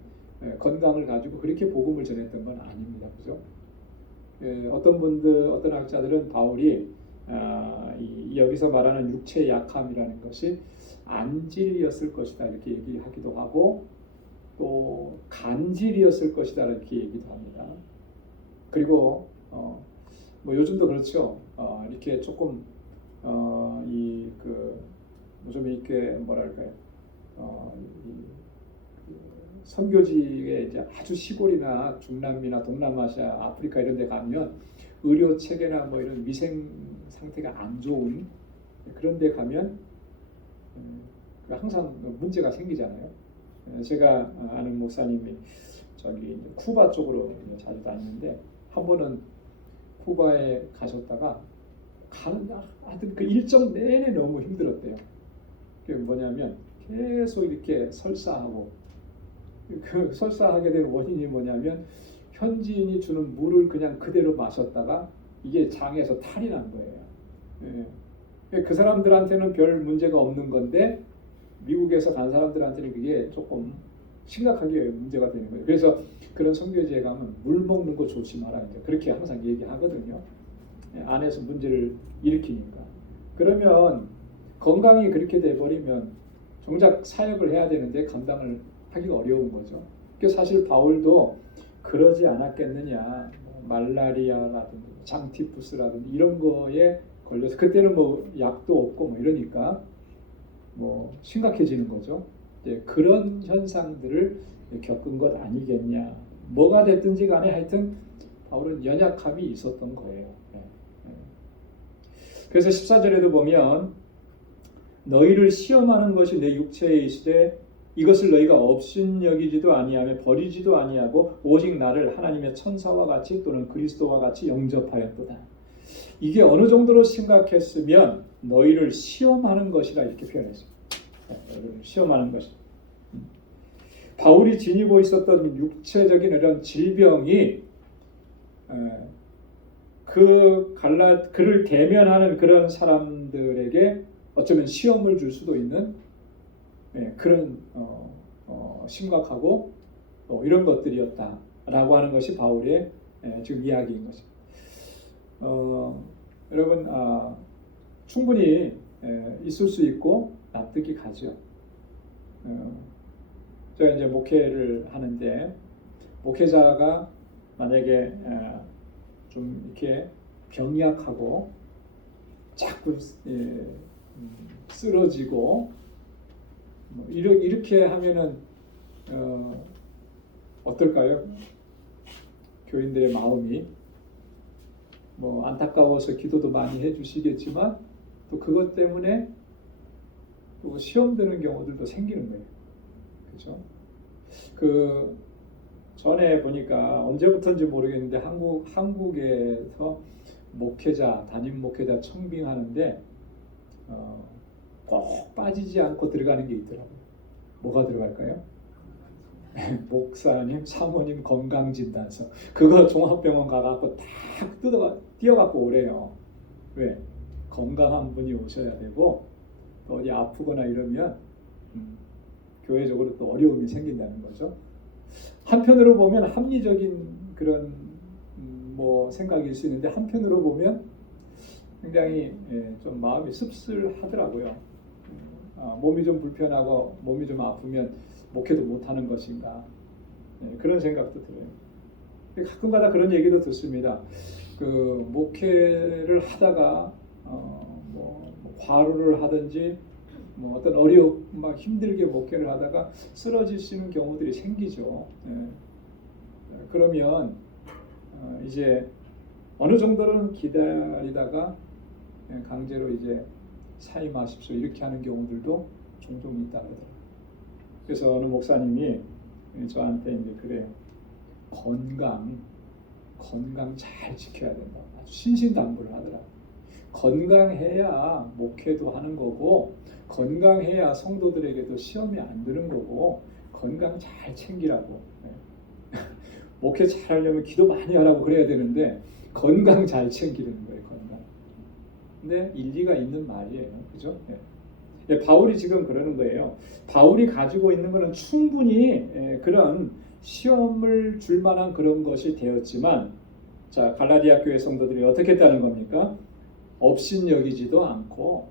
건강을 가지고 그렇게 복음을 전했던 건 아닙니다. 그죠? 어떤 분들, 어떤 학자들은 바울이 여기서 말하는 육체의 약함이라는 것이 안질이었을 것이다 이렇게 얘기하기도 하고 또 간질이었을 것이다 이렇게 얘기도 합니다. 그리고 뭐 요즘도 그렇죠. 이렇게 조금 좀 이렇게 뭐랄까요? 선교지에 이제 아주 시골이나 중남미나 동남아시아, 아프리카 이런 데 가면 의료 체계나 뭐 이런 위생 상태가 안 좋은 그런 데 가면 항상 문제가 생기잖아요. 제가 아는 목사님이 저기 쿠바 쪽으로 자주 다니는데 한 번은 쿠바에 가셨다가 하여튼 그 일정 내내 너무 힘들었대요. 그게 뭐냐면 계속 이렇게 설사하고 그 설사하게 된 원인이 뭐냐면 현지인이 주는 물을 그냥 그대로 마셨다가 이게 장에서 탈이 난 거예요. 그 사람들한테는 별 문제가 없는 건데 미국에서 간 사람들한테는 그게 조금 심각하게 문제가 되는 거예요. 그래서 그런 선교지에 가면 물 먹는 거 좋지 마라 이제 그렇게 항상 얘기하거든요. 안에서 문제를 일으키니까. 그러면 건강이 그렇게 돼버리면 정작 사역을 해야 되는데 감당을 하기가 어려운 거죠. 사실 바울도 그러지 않았겠느냐. 말라리아라든지 장티푸스라든지 이런 거에 걸려서 그때는 뭐 약도 없고 뭐 이러니까 뭐 심각해지는 거죠. 그런 현상들을 겪은 것 아니겠냐. 뭐가 됐든지 간에 하여튼 바울은 연약함이 있었던 거예요. 그래서 14절에도 보면 너희를 시험하는 것이 내 육체에 있으되 이것을 너희가 업신여기지도 아니하며 버리지도 아니하고 오직 나를 하나님의 천사와 같이 또는 그리스도와 같이 영접하였도다. 이게 어느 정도로 심각했으면 너희를 시험하는 것이라 이렇게 표현했습니다. 너희를 시험하는 것이다. 바울이 지니고 있었던 육체적인 이런 질병이 그를 대면하는 그런 사람들에게 어쩌면 시험을 줄 수도 있는 그런 심각하고 이런 것들이었다라고 하는 것이 바울의 지금 이야기인 것입니다. 여러분 충분히 있을 수 있고 납득이 가죠. 제가 이제 목회를 하는데 목회자가 만약에 좀 이렇게 병약하고 자꾸 쓰러지고 이렇게 하면은 어떨까요? 교인들의 마음이 뭐 안타까워서 기도도 많이 해주시겠지만 또 그것 때문에 또 시험 드는 경우들도 생기는 거예요. 그렇죠? 그 전에 보니까 언제부터인지 모르겠는데 한국에서 목회자, 담임 목회자 청빙하는데 꼭 빠지지 않고 들어가는 게 있더라고요. 뭐가 들어갈까요? 목사님, 사모님 건강진단서. 그거 종합병원 가갖고 탁 뛰어갖고 오래요. 왜? 건강한 분이 오셔야 되고 또 어디 아프거나 이러면 교회적으로 또 어려움이 생긴다는 거죠. 한편으로 보면 합리적인 그런 뭐 생각일 수 있는데 한편으로 보면 굉장히 좀 마음이 씁쓸하더라고요. 몸이 좀 불편하고 몸이 좀 아프면 목회도 못하는 것인가? 그런 생각도 들어요. 가끔가다 그런 얘기도 듣습니다. 그 목회를 하다가 뭐 과로를 하든지 뭐 어떤 막 힘들게 목회를 하다가 쓰러지시는 경우들이 생기죠. 그러면 이제 어느 정도는 기다리다가 강제로 이제 사임하십시오 이렇게 하는 경우들도 종종 있다 그러더라고요. 그래서 어느 목사님이 저한테 이제 그래요. 건강 잘 지켜야 된다. 아주 신신당부를 하더라고요. 건강해야 목회도 하는 거고 건강해야 성도들에게도 시험이 안 드는 거고 건강 잘 챙기라고. 목회 잘하려면 기도 많이 하라고 그래야 되는데 건강 잘 챙기는 거예요. 건강. 근데 일리가 있는 말이에요. 그죠? 바울이 지금 그러는 거예요. 바울이 가지고 있는 것은 충분히 그런 시험을 줄 만한 그런 것이 되었지만 자 갈라디아 교회 성도들이 어떻게 했다는 겁니까? 업신여기지도 않고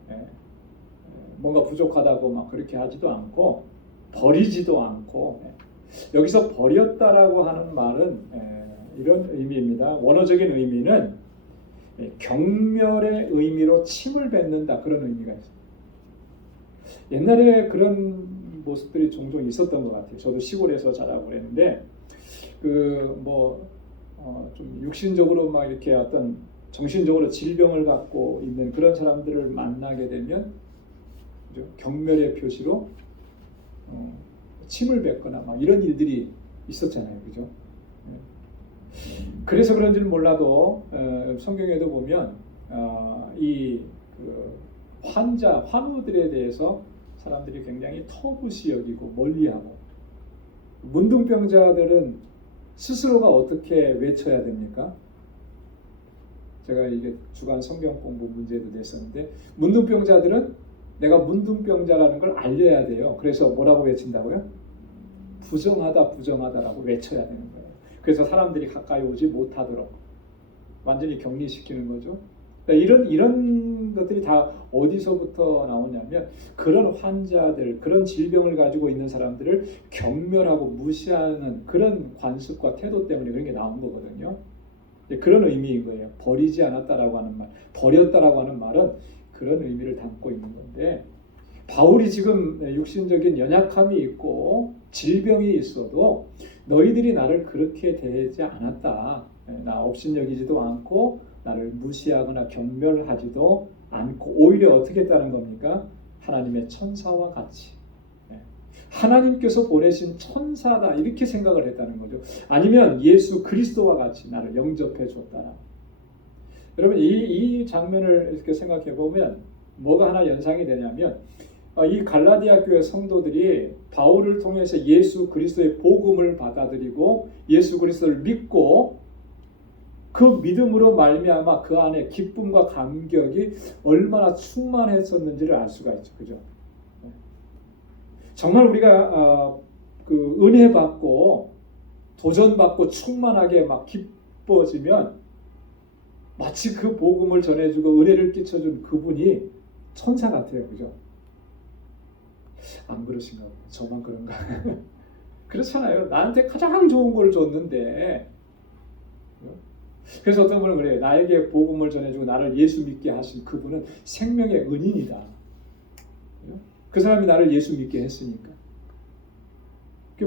뭔가 부족하다고 막 그렇게 하지도 않고 버리지도 않고 여기서 버렸다라고 하는 말은 이런 의미입니다. 원어적인 의미는 경멸의 의미로 침을 뱉는다 그런 의미가 있어요. 옛날에 그런 모습들이 종종 있었던 것 같아요. 저도 시골에서 자라고 그랬는데 좀 육신적으로 막 이렇게 어떤 정신적으로 질병을 갖고 있는 그런 사람들을 만나게 되면 그죠? 경멸의 표시로 침을 뱉거나 막 이런 일들이 있었잖아요. 그죠? 그래서 그런지는 몰라도 성경에도 보면 환우들에 대해서 사람들이 굉장히 터부시 여기고 멀리하고 문둥병자들은 스스로가 어떻게 외쳐야 됩니까? 제가 이게 주간 성경 공부 문제도 됐었는데 문둥병자들은 내가 문둥병자라는 걸 알려야 돼요. 그래서 뭐라고 외친다고요? 부정하다라고 외쳐야 되는 거예요. 그래서 사람들이 가까이 오지 못하도록 완전히 격리시키는 거죠. 이런 것들이 다 어디서부터 나오냐면 그런 환자들, 그런 질병을 가지고 있는 사람들을 경멸하고 무시하는 그런 관습과 태도 때문에 그런 게 나온 거거든요. 그런 의미인 거예요. 버리지 않았다라고 하는 말, 버렸다라고 하는 말은 그런 의미를 담고 있는 건데 바울이 지금 육신적인 연약함이 있고 질병이 있어도 너희들이 나를 그렇게 대하지 않았다. 나 업신여기지도 않고 나를 무시하거나 경멸하지도 않고 오히려 어떻게 했다는 겁니까? 하나님의 천사와 같이 하나님께서 보내신 천사다 이렇게 생각을 했다는 거죠. 아니면 예수 그리스도와 같이 나를 영접해 줬다라. 여러분 이 장면을 이렇게 생각해 보면 뭐가 하나 연상이 되냐면 이 갈라디아 교회 성도들이 바울을 통해서 예수 그리스도의 복음을 받아들이고 예수 그리스도를 믿고 그 믿음으로 말미암아 그 안에 기쁨과 감격이 얼마나 충만했었는지를 알 수가 있죠. 그죠? 정말 우리가 그 은혜 받고 도전 받고 충만하게 막 기뻐지면 마치 그 복음을 전해주고 은혜를 끼쳐준 그분이 천사 같아요. 그죠? 안 그러신가 봐요. 저만 그런가? 그렇잖아요. 나한테 가장 좋은 걸 줬는데 그래서 어떤 분은 그래요. 나에게 복음을 전해주고 나를 예수 믿게 하신 그분은 생명의 은인이다. 그 사람이 나를 예수 믿게 했으니까.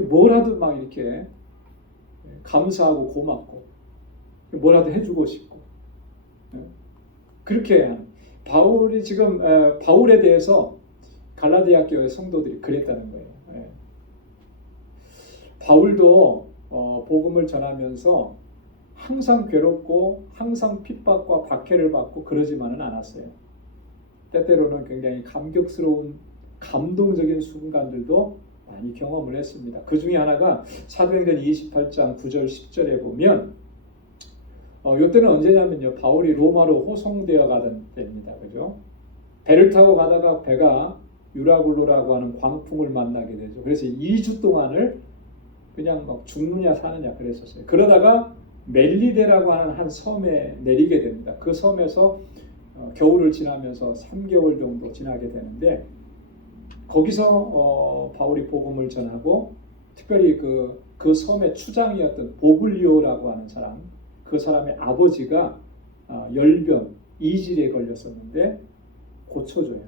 뭐라도 막 이렇게 감사하고 고맙고 뭐라도 해주고 싶고 그렇게 하는 바울이 지금 바울에 대해서 갈라디아 교회 성도들이 그랬다는 거예요. 바울도 복음을 전하면서 항상 괴롭고 항상 핍박과 박해를 받고 그러지만은 않았어요. 때때로는 굉장히 감격스러운 감동적인 순간들도 많이 경험을 했습니다. 그 중에 하나가 사도행전 28장 9절 10절에 보면 이때는 언제냐면요. 바울이 로마로 호송되어 가던 때입니다. 그죠? 배를 타고 가다가 배가 유라굴로라고 하는 광풍을 만나게 되죠. 그래서 2주 동안을 그냥 막 죽느냐 사느냐 그랬었어요. 그러다가 멜리데라고 하는 한 섬에 내리게 됩니다. 그 섬에서 겨울을 지나면서 3개월 정도 지나게 되는데 거기서 바울이 복음을 전하고 특별히 그 섬의 추장이었던 보블리오라고 하는 사람, 그 사람의 아버지가 열병, 이질에 걸렸었는데 고쳐줘요.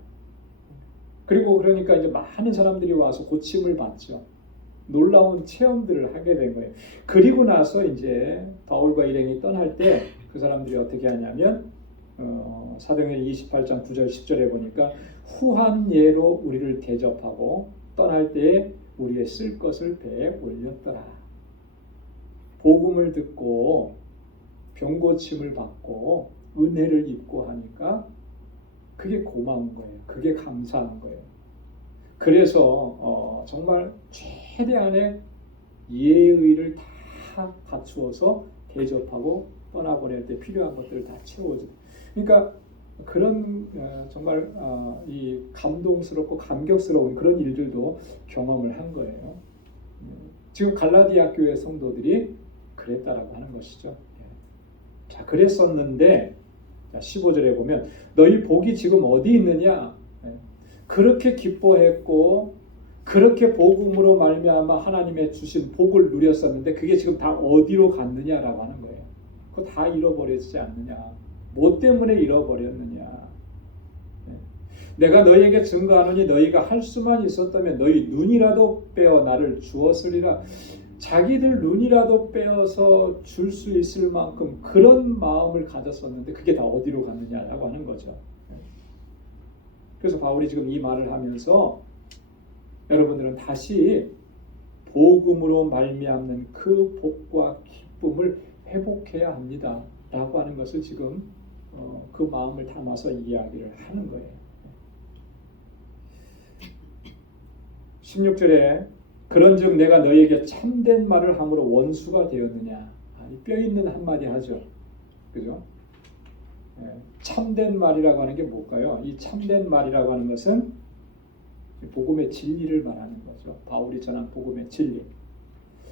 그리고 그러니까 이제 많은 사람들이 와서 고침을 받죠. 놀라운 체험들을 하게 된 거예요. 그리고 나서 이제 바울과 일행이 떠날 때 그 사람들이 어떻게 하냐면 사도행전 28장 9절 10절에 보니까 후한 예로 우리를 대접하고 떠날 때에 우리의 쓸 것을 배에 올렸더라. 복음을 듣고 병고침을 받고 은혜를 입고 하니까 그게 고마운 거예요. 그게 감사한 거예요. 그래서 정말 최대한의 예의를 다 갖추어서 대접하고 떠나보낼 때 필요한 것들을 다 채워줘. 그러니까 그런 정말 이 감동스럽고 감격스러운 그런 일들도 경험을 한 거예요. 지금 갈라디아 교회 성도들이 그랬다라고 하는 것이죠. 자, 그랬었는데 15절에 보면 너희 복이 지금 어디 있느냐? 그렇게 기뻐했고 그렇게 복음으로 말미암아 하나님의 주신 복을 누렸었는데 그게 지금 다 어디로 갔느냐라고 하는 거예요. 그거 다 잃어버렸지 않느냐? 뭐 때문에 잃어버렸느냐? 내가 너희에게 증거하노니 너희가 할 수만 있었다면 너희 눈이라도 빼어 나를 주었으리라. 자기들 눈이라도 빼어서 줄 수 있을 만큼 그런 마음을 가졌었는데 그게 다 어디로 갔느냐라고 하는 거죠. 그래서 바울이 지금 이 말을 하면서 여러분들은 다시 복음으로 말미암는 그 복과 기쁨을 회복해야 합니다 라고 하는 것을 지금 그 마음을 담아서 이야기를 하는 거예요. 16절에 그런즉 내가 너희에게 참된 말을 함으로 원수가 되었느냐. 뼈 있는 한마디 하죠. 그죠? 참된 말이라고 하는 게 뭘까요? 이 참된 말이라고 하는 것은 복음의 진리를 말하는 거죠. 바울이 전한 복음의 진리.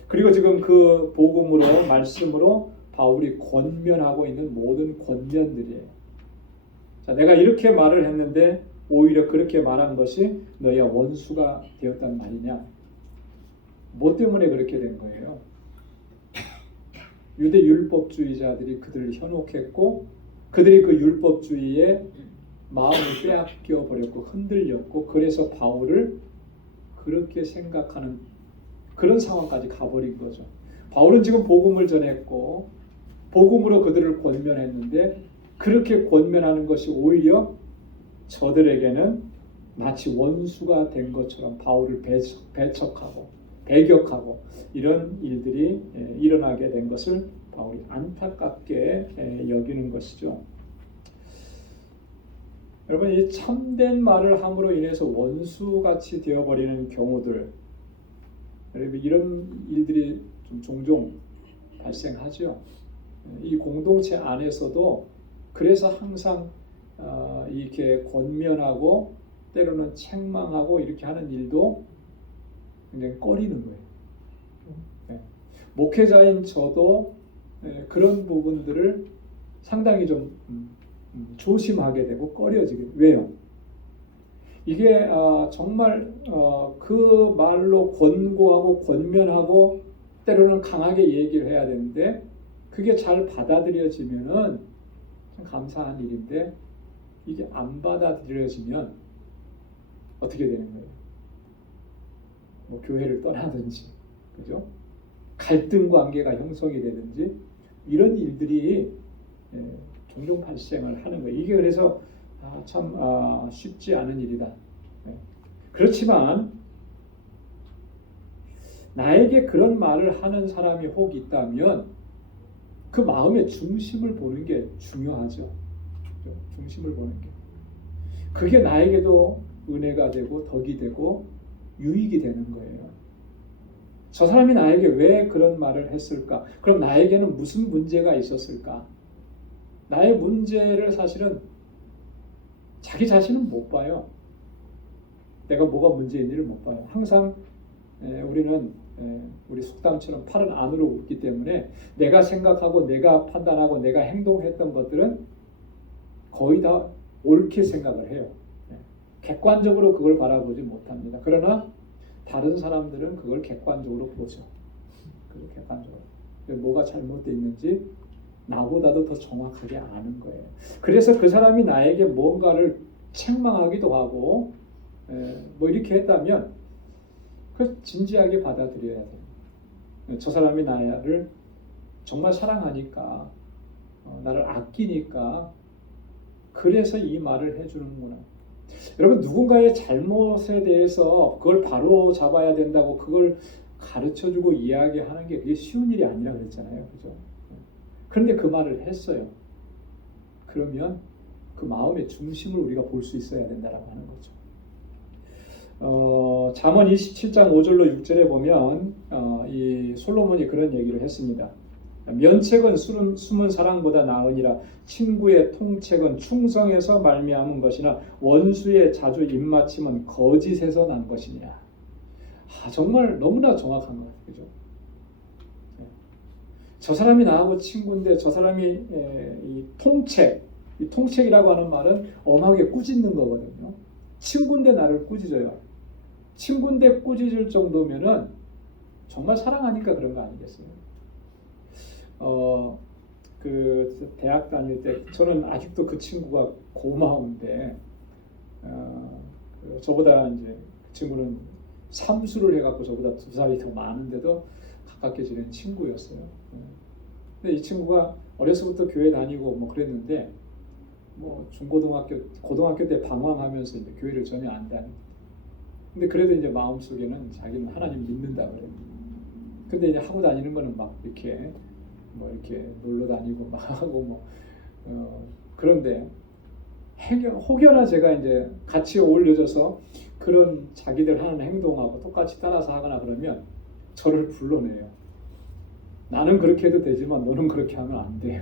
그리고 지금 그 복음으로 말씀으로 바울이 권면하고 있는 모든 권면들이에요. 자, 내가 이렇게 말을 했는데 오히려 그렇게 말한 것이 너희가 원수가 되었단 말이냐? 뭐 때문에 그렇게 된 거예요? 유대 율법주의자들이 그들을 현혹했고 그들이 그 율법주의에 마음을 빼앗겨 버렸고 흔들렸고 그래서 바울을 그렇게 생각하는 그런 상황까지 가버린 거죠. 바울은 지금 복음을 전했고 복음으로 그들을 권면했는데 그렇게 권면하는 것이 오히려 저들에게는 마치 원수가 된 것처럼 바울을 배척하고 배격하고 이런 일들이 일어나게 된 것을 바울이 안타깝게 여기는 것이죠. 여러분, 이 참된 말을 함으로 인해서 원수같이 되어버리는 경우들, 여러분 이런 일들이 좀 종종 발생하죠. 이 공동체 안에서도 그래서 항상 이렇게 권면하고 때로는 책망하고 이렇게 하는 일도 굉장히 꺼리는 거예요. 목회자인 저도 그런 부분들을 상당히 좀 조심하게 되고 꺼려지게. 왜요? 이게 정말 그 말로 권고하고 권면하고 때로는 강하게 얘기를 해야 되는데 그게 잘 받아들여지면은 참 감사한 일인데 이게 안 받아들여지면 어떻게 되는 거예요? 뭐 교회를 떠나든지, 그죠? 갈등 관계가 형성이 되든지 이런 일들이 종종 발생을 하는 거예요. 이게 그래서 참 쉽지 않은 일이다. 그렇지만 나에게 그런 말을 하는 사람이 혹 있다면 그 마음의 중심을 보는 게 중요하죠. 중심을 보는 게. 그게 나에게도 은혜가 되고 덕이 되고 유익이 되는 거예요. 저 사람이 나에게 왜 그런 말을 했을까? 그럼 나에게는 무슨 문제가 있었을까? 나의 문제를 사실은 자기 자신은 못 봐요. 내가 뭐가 문제인지를 못 봐요. 항상 우리는 우리 속담처럼 팔은 안으로 굽기 때문에 내가 생각하고 내가 판단하고 내가 행동했던 것들은 거의 다 옳게 생각을 해요. 객관적으로 그걸 바라보지 못합니다. 그러나 다른 사람들은 그걸 객관적으로 보죠. 그걸 객관적으로. 뭐가 잘못되어 있는지 나보다도 더 정확하게 아는 거예요. 그래서 그 사람이 나에게 뭔가를 책망하기도 하고 뭐 이렇게 했다면 그걸 진지하게 받아들여야 돼요. 저 사람이 나를 정말 사랑하니까 나를 아끼니까 그래서 이 말을 해주는구나. 여러분 누군가의 잘못에 대해서 그걸 바로 잡아야 된다고 그걸 가르쳐주고 이야기하는 게 그게 쉬운 일이 아니라 그랬잖아요. 그죠? 그런데 그 말을 했어요. 그러면 그 마음의 중심을 우리가 볼 수 있어야 된다라고 하는 거죠. 잠언 27장 5절로 6절에 보면 이 솔로몬이 그런 얘기를 했습니다. 면책은 숨은 사랑보다 나으니라. 친구의 통책은 충성에서 말미암은 것이나 원수의 자주 입맞춤은 거짓에서 난 것이니라. 정말 너무나 정확한 것 같아요. 그죠? 저 사람이 나하고 친구인데 저 사람이 이 통책이라고 하는 말은 엄하게 꾸짖는 거거든요. 친구인데 나를 꾸짖어요. 친구인데 꾸짖을 정도면은 정말 사랑하니까 그런 거 아니겠어요? 그 대학 다닐 때 저는 아직도 그 친구가 고마운데 저보다 이제 그 친구는 삼수를 해갖고 저보다 2살이 더 많은데도 가깝게 지낸 친구였어요. 근데 이 친구가 어려서부터 교회 다니고 뭐 그랬는데 뭐 고등학교 때 방황하면서 이제 교회를 전혀 안 다니고. 근데 그래도 이제 마음속에는 자기는 하나님 믿는다 그래요. 근데 이제 하고 다니는 거는 막 이렇게 놀러 다니고 막 하고 그런데 혹여나 제가 이제 같이 어울려져서 그런 자기들 하는 행동하고 똑같이 따라서 하거나 그러면 저를 불러내요. 나는 그렇게 해도 되지만 너는 그렇게 하면 안 돼.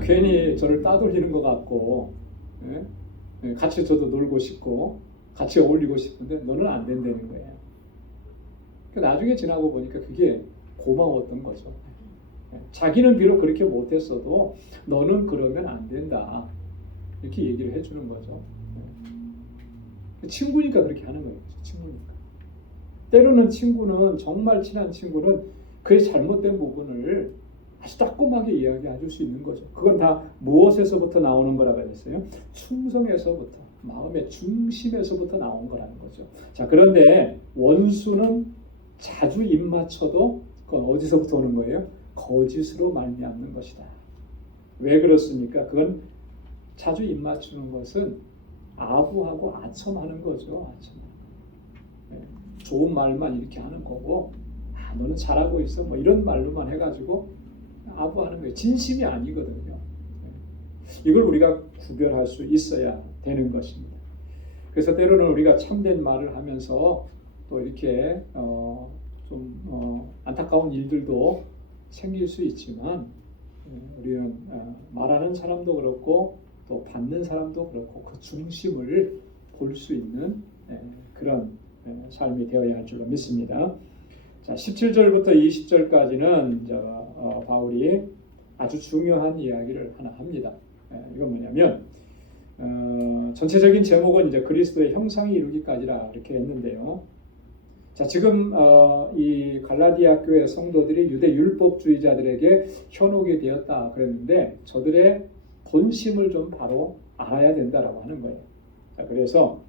괜히 저를 따돌리는 것 같고, 같이 저도 놀고 싶고 같이 어울리고 싶은데 너는 안 된다는 거예요. 나중에 지나고 보니까 그게 고마웠던 거죠. 자기는 비록 그렇게 못했어도 너는 그러면 안 된다 이렇게 얘기를 해주는 거죠. 친구니까 그렇게 하는 거예요. 친구니까. 때로는 친구는 정말 친한 친구는 그의 잘못된 부분을 아주 따끔하게 이야기해 줄 수 있는 거죠. 그건 다 무엇에서부터 나오는 거라고 했어요? 충성에서부터, 마음의 중심에서부터 나온 거라는 거죠. 자, 그런데 원수는 자주 입맞춰도 그건 어디서부터 오는 거예요? 거짓으로 말미암는 것이다. 왜 그렇습니까? 그건 자주 입맞추는 것은 아부하고 아첨하는 거죠. 좋은 말만 이렇게 하는 거고, 너는 잘하고 있어, 뭐 이런 말로만 해가지고 아부하는 거예요. 진심이 아니거든요. 이걸 우리가 구별할 수 있어야 되는 것입니다. 그래서 때로는 우리가 참된 말을 하면서 또 이렇게 안타까운 일들도 생길 수 있지만 우리는 말하는 사람도 그렇고 또 받는 사람도 그렇고 그 중심을 볼 수 있는 그런 삶이 되어야 할 줄로 믿습니다. 자, 17절부터 20절까지는 바울이 아주 중요한 이야기를 하나 합니다. 이건 뭐냐면 전체적인 제목은 이제 그리스도의 형상이 이루기까지라 이렇게 했는데요. 자, 지금 이 갈라디아 교회 성도들이 유대 율법주의자들에게 현혹이 되었다 그랬는데 저들의 본심을 좀 바로 알아야 된다라고 하는 거예요. 자, 그래서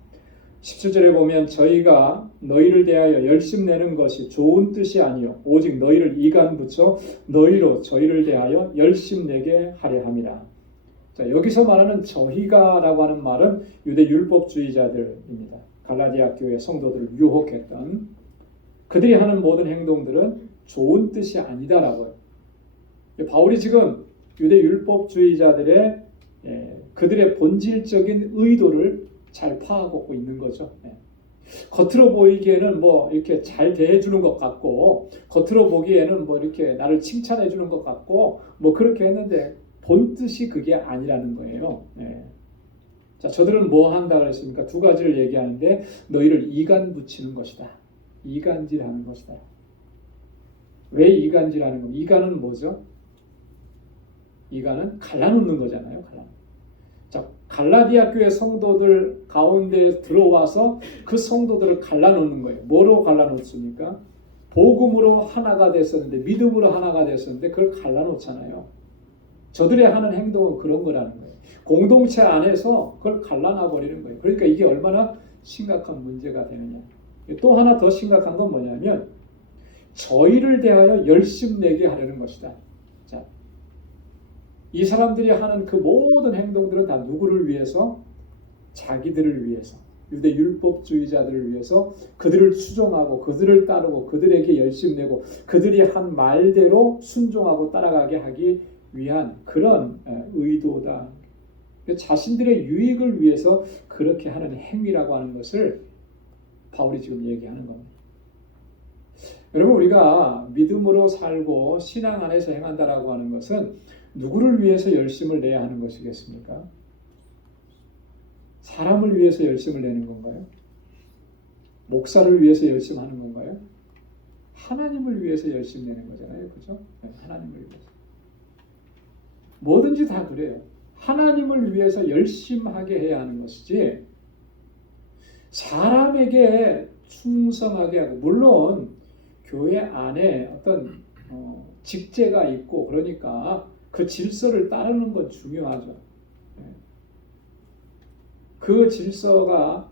17절에 보면 저희가 너희를 대하여 열심내는 것이 좋은 뜻이 아니요 오직 너희를 이간 붙여 너희로 저희를 대하여 열심내게 하려 함이라. 자, 여기서 말하는 저희가라고 하는 말은 유대 율법주의자들입니다. 갈라디아 교회 성도들을 유혹했던 그들이 하는 모든 행동들은 좋은 뜻이 아니다라고요. 바울이 지금 유대 율법주의자들의 그들의 본질적인 의도를 잘 파악하고 있는 거죠. 겉으로 보이기에는 뭐 이렇게 잘 대해주는 것 같고 겉으로 보기에는 뭐 이렇게 나를 칭찬해주는 것 같고 뭐 그렇게 했는데 본 뜻이 그게 아니라는 거예요. 자, 저들은 뭐 한다 그랬습니까? 두 가지를 얘기하는데 너희를 이간 붙이는 것이다. 이간질하는 것이다. 왜 이간질하는 겁니까? 이간은 뭐죠? 이간은 갈라놓는 거잖아요. 자, 갈라디아 교회 성도들 가운데 들어와서 그 성도들을 갈라놓는 거예요. 뭐로 갈라놓습니까? 복음으로 하나가 됐었는데, 믿음으로 하나가 됐었는데 그걸 갈라놓잖아요. 저들의 하는 행동은 그런 거라는 거예요. 공동체 안에서 그걸 갈라놔 버리는 거예요. 그러니까 이게 얼마나 심각한 문제가 되느냐. 또 하나 더 심각한 건 뭐냐면 저희를 대하여 열심내게 하려는 것이다. 자, 이 사람들이 하는 그 모든 행동들은 다 누구를 위해서? 자기들을 위해서, 유대 율법주의자들을 위해서 그들을 추종하고 그들을 따르고 그들에게 열심내고 그들이 한 말대로 순종하고 따라가게 하기 위한 그런 의도다. 자신들의 유익을 위해서 그렇게 하는 행위라고 하는 것을 바울이 지금 얘기하는 겁니다. 여러분, 우리가 믿음으로 살고 신앙 안에서 행한다라고 하는 것은 누구를 위해서 열심을 내야 하는 것이겠습니까? 사람을 위해서 열심을 내는 건가요? 목사를 위해서 열심하는 건가요? 하나님을 위해서 열심 내는 거잖아요. 그죠? 하나님을 위해서. 뭐든지 다 그래요. 하나님을 위해서 열심하게 해야 하는 것이지 사람에게 충성하게 하고, 물론 교회 안에 어떤 직제가 있고 그러니까 그 질서를 따르는 건 중요하죠. 그 질서가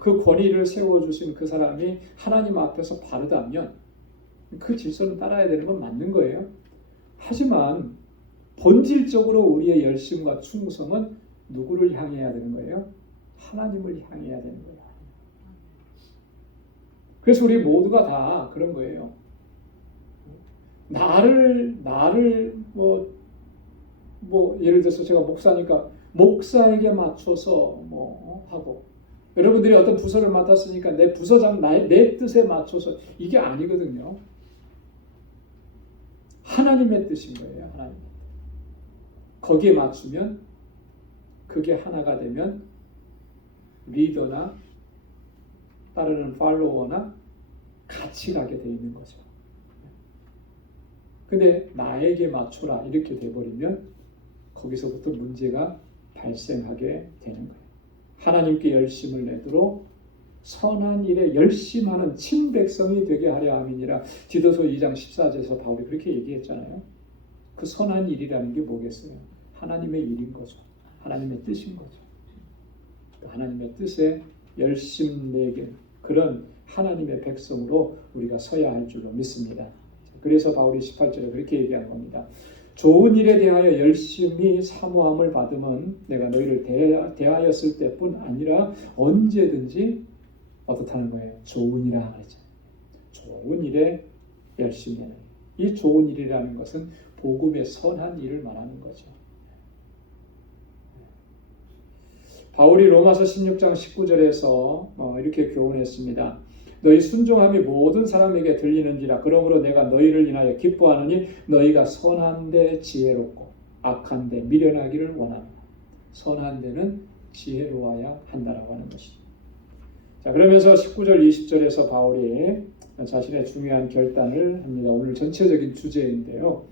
그 권위를 세워주신 그 사람이 하나님 앞에서 바르다면 그 질서는 따라야 되는 건 맞는 거예요. 하지만 본질적으로 우리의 열심과 충성은 누구를 향해야 되는 거예요? 하나님을 향해야 되는 거예요. 그래서 우리 모두가 다 그런 거예요. 나를 예를 들어서 제가 목사니까 목사에게 맞춰서 하고, 여러분들이 어떤 부서를 맡았으니까 내 부서장 내 뜻에 맞춰서, 이게 아니거든요. 하나님의 뜻인 거예요. 하나님. 거기에 맞추면 그게 하나가 되면 리더나 따르는 팔로워나 같이 가게 돼 있는 거죠. 근데 나에게 맞춰라 이렇게 돼버리면 거기서부터 문제가 발생하게 되는 거예요. 하나님께 열심을 내도록 선한 일에 열심하는 친백성이 되게 하려 함이니라. 디도서 2장 14절에서 바울이 그렇게 얘기했잖아요. 그 선한 일이라는 게 뭐겠어요? 하나님의 일인 거죠. 하나님의 뜻인 거죠. 하나님의 뜻에 열심내게, 그런 하나님의 백성으로 우리가 서야 할 줄로 믿습니다. 그래서 바울이 18절에 그렇게 얘기한 겁니다. 좋은 일에 대하여 열심히 사모함을 받으면 내가 너희를 대하였을 때뿐 아니라 언제든지 어떻다는 거예요? 좋은 일이라 그랬잖아요. 좋은 일에 열심히 하는. 이 좋은 일이라는 것은 복음의 선한 일을 말하는 거죠. 바울이 로마서 16장 19절에서 이렇게 교훈했습니다. 너희 순종함이 모든 사람에게 들리는지라. 그러므로 내가 너희를 인하여 기뻐하느니 너희가 선한데 지혜롭고 악한데 미련하기를 원합니다. 선한 데는 지혜로워야 한다라고 하는 것이죠. 자, 그러면서 19절 20절에서 바울이 자신의 중요한 결단을 합니다. 오늘 전체적인 주제인데요.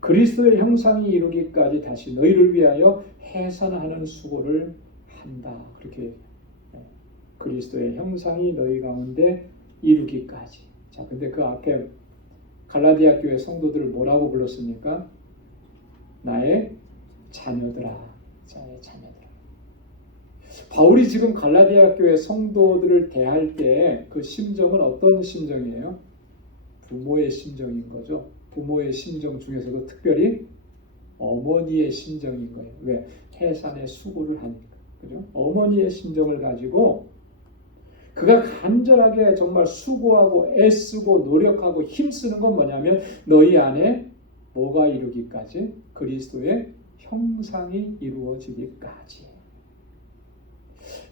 그리스도의 형상이 이루기까지 다시 너희를 위하여 해산하는 수고를 한다. 그렇게 얘기해요. 그리스도의 형상이 너희 가운데 이루기까지. 자, 근데 그 앞에 갈라디아 교회 성도들을 뭐라고 불렀습니까? 나의 자녀들아. 나의 자녀들아. 바울이 지금 갈라디아 교회 성도들을 대할 때 그 심정은 어떤 심정이에요? 부모의 심정인 거죠. 부모의 심정 중에서도 특별히 어머니의 심정인 거예요. 왜? 해산의 수고를 하니까. 그죠? 어머니의 심정을 가지고 그가 간절하게 정말 수고하고 애쓰고 노력하고 힘쓰는 건 뭐냐면 너희 안에 뭐가 이루기까지? 그리스도의 형상이 이루어지기까지.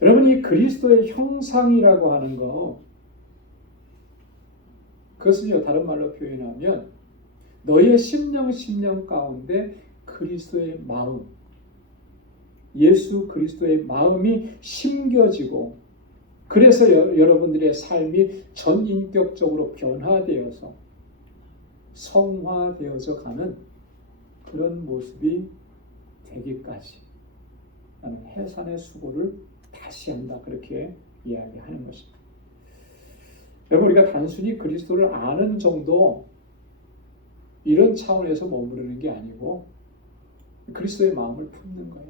여러분, 이 그리스도의 형상이라고 하는 거, 그것은요, 다른 말로 표현하면 너희의 심령 가운데 그리스도의 마음, 예수 그리스도의 마음이 심겨지고, 그래서 여러분들의 삶이 전인격적으로 변화되어서 성화되어져 가는 그런 모습이 되기까지. 해산의 수고를 다시 한다. 그렇게 이야기하는 것입니다. 여러분, 우리가 단순히 그리스도를 아는 정도 이런 차원에서 머무르는 게 아니고 그리스도의 마음을 품는 거예요.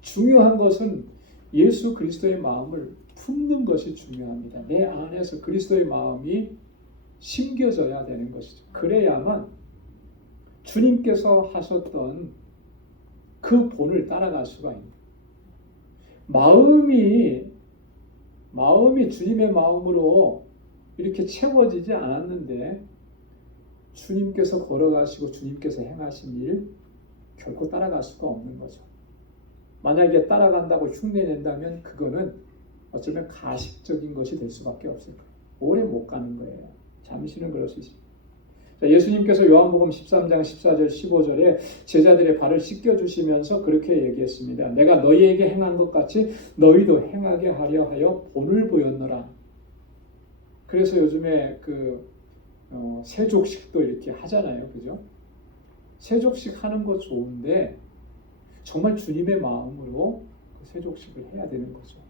중요한 것은 예수 그리스도의 마음을 품는 것이 중요합니다. 내 안에서 그리스도의 마음이 심겨져야 되는 것이죠. 그래야만 주님께서 하셨던 그 본을 따라갈 수가 있는 마음이 주님의 마음으로 이렇게 채워지지 않았는데 주님께서 걸어가시고 주님께서 행하신 일 결코 따라갈 수가 없는 거죠. 만약에 따라간다고 흉내낸다면 그거는 어쩌면 가식적인 것이 될 수밖에 없을 거예요. 오래 못 가는 거예요. 잠시는 그럴 수 있습니다. 예수님께서 요한복음 13장 14절 15절에 제자들의 발을 씻겨주시면서 그렇게 얘기했습니다. 내가 너희에게 행한 것 같이 너희도 행하게 하려 하여 본을 보였노라. 그래서 요즘에 세족식도 이렇게 하잖아요. 그죠? 세족식 하는 거 좋은데 정말 주님의 마음으로 그 세족식을 해야 되는 거죠.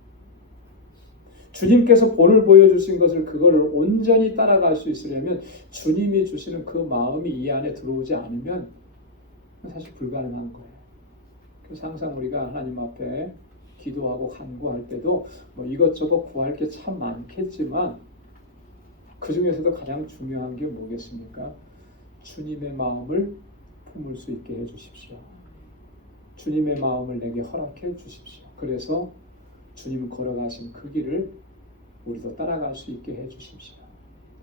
주님께서 본을 보여주신 것을 그거를 온전히 따라갈 수 있으려면 주님이 주시는 그 마음이 이 안에 들어오지 않으면 사실 불가능한 거예요. 그래서 항상 우리가 하나님 앞에 기도하고 간구할 때도 뭐 이것저것 구할 게 참 많겠지만 그 중에서도 가장 중요한 게 뭐겠습니까? 주님의 마음을 품을 수 있게 해주십시오. 주님의 마음을 내게 허락해 주십시오. 그래서 주님 걸어가신 그 길을 우리도 따라갈 수 있게 해주십시오.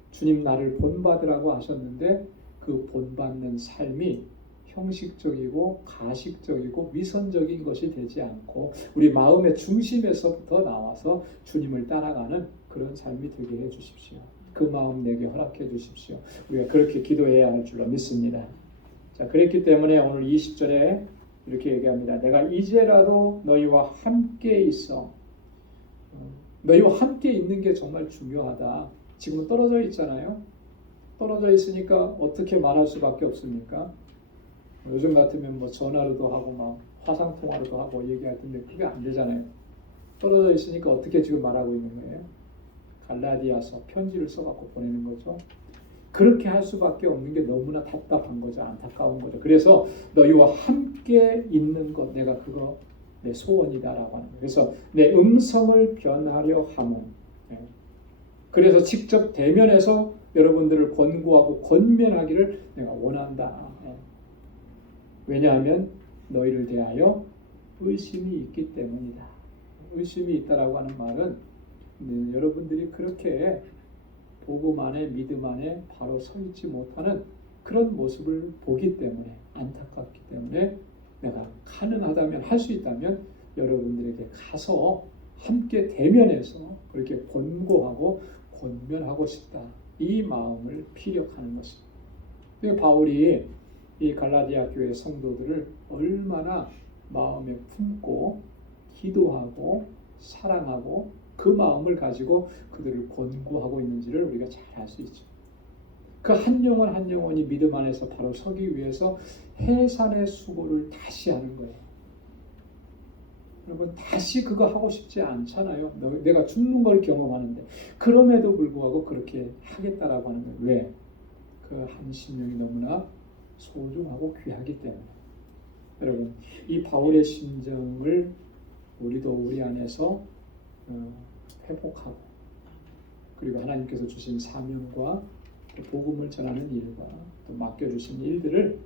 주님 나를 본받으라고 하셨는데 그 본받는 삶이 형식적이고 가식적이고 위선적인 것이 되지 않고 우리 마음의 중심에서부터 나와서 주님을 따라가는 그런 삶이 되게 해주십시오. 그 마음 내게 허락해 주십시오. 우리가 그렇게 기도해야 할 줄로 믿습니다. 자, 그랬기 때문에 오늘 20절에 이렇게 얘기합니다. 내가 이제라도 너희와 함께 있어. 너희와 함께 있는 게 정말 중요하다. 지금은 떨어져 있잖아요. 떨어져 있으니까 어떻게 말할 수밖에 없습니까? 요즘 같으면 뭐 전화로도 하고 막 화상통화로도 하고 얘기할 텐데 그게 안 되잖아요. 떨어져 있으니까 어떻게 지금 말하고 있는 거예요? 갈라디아서 편지를 써갖고 보내는 거죠. 그렇게 할 수밖에 없는 게 너무나 답답한 거죠. 안타까운 거죠. 그래서 너희와 함께 있는 것, 내가 그거 내 소원이다라고 하는 거예요. 그래서 내 음성을 변하려 함은, 그래서 직접 대면해서 여러분들을 권고하고 권면하기를 내가 원한다. 왜냐하면 너희를 대하여 의심이 있기 때문이다. 의심이 있다라고 하는 말은 여러분들이 그렇게 복음 안에 믿음 안에 바로 서 있지 못하는 그런 모습을 보기 때문에 안타깝기 때문에 내가 가능하다면 할 수 있다면 여러분들에게 가서 함께 대면해서 그렇게 권고하고 권면하고 싶다. 이 마음을 피력하는 것입니다. 바울이 이 갈라디아 교회 성도들을 얼마나 마음에 품고 기도하고 사랑하고 그 마음을 가지고 그들을 권고하고 있는지를 우리가 잘 알 수 있죠. 그 한 영혼 한 영혼이 믿음 안에서 바로 서기 위해서 해산의 수고를 다시 하는 거예요. 여러분 다시 그거 하고 싶지 않잖아요. 내가 죽는 걸 경험하는데 그럼에도 불구하고 그렇게 하겠다라고 하는 거예요. 왜? 그 한 심령이 너무나 소중하고 귀하기 때문에. 여러분 이 바울의 심정을 우리도 우리 안에서 회복하고 그리고 하나님께서 주신 사명과 복음을 전하는 일과 또 맡겨주신 일들을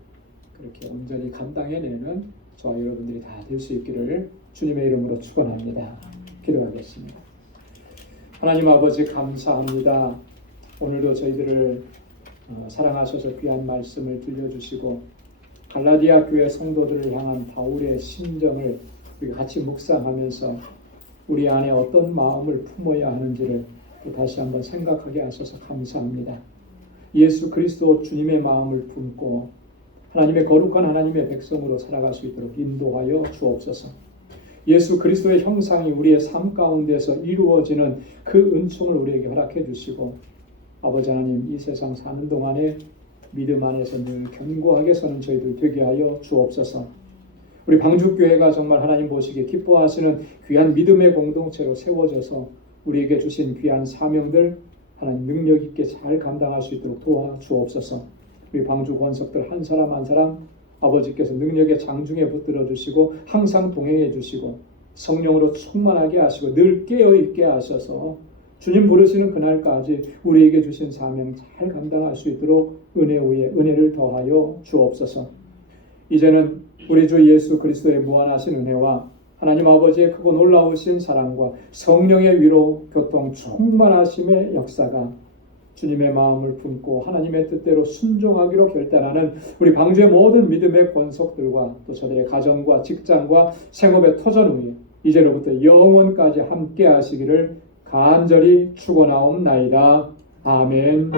그렇게 온전히 감당해내는 저와 여러분들이 다 될 수 있기를 주님의 이름으로 축원합니다. 기도하겠습니다. 하나님 아버지 감사합니다. 오늘도 저희들을 사랑하셔서 귀한 말씀을 들려주시고 갈라디아 교회 성도들을 향한 바울의 심정을 우리가 같이 묵상하면서 우리 안에 어떤 마음을 품어야 하는지를 또 다시 한번 생각하게 하셔서 감사합니다. 예수 그리스도 주님의 마음을 품고 하나님의 거룩한 하나님의 백성으로 살아갈 수 있도록 인도하여 주옵소서. 예수 그리스도의 형상이 우리의 삶 가운데서 이루어지는 그 은총을 우리에게 허락해 주시고 아버지 하나님 이 세상 사는 동안에 믿음 안에서 늘 견고하게 서는 저희들 되게 하여 주옵소서. 우리 방주교회가 정말 하나님 보시기에 기뻐하시는 귀한 믿음의 공동체로 세워져서 우리에게 주신 귀한 사명들 하나님 능력 있게 잘 감당할 수 있도록 도와주옵소서. 우리 방주 권석들 한 사람 한 사람 아버지께서 능력의 장중에 붙들어 주시고 항상 동행해 주시고 성령으로 충만하게 하시고 늘 깨어 있게 하셔서 주님 부르시는 그날까지 우리에게 주신 사명 잘 감당할 수 있도록 은혜 위에 은혜를 더하여 주옵소서. 이제는 우리 주 예수 그리스도의 무한하신 은혜와 하나님 아버지의 크고 놀라우신 사랑과 성령의 위로 교통 충만하심의 역사가 주님의 마음을 품고 하나님의 뜻대로 순종하기로 결단하는 우리 방주의 모든 믿음의 권속들과 또 저들의 가정과 직장과 생업의 터전 위에 이제로부터 영원까지 함께 하시기를 간절히 축원하옵나이다. 아멘.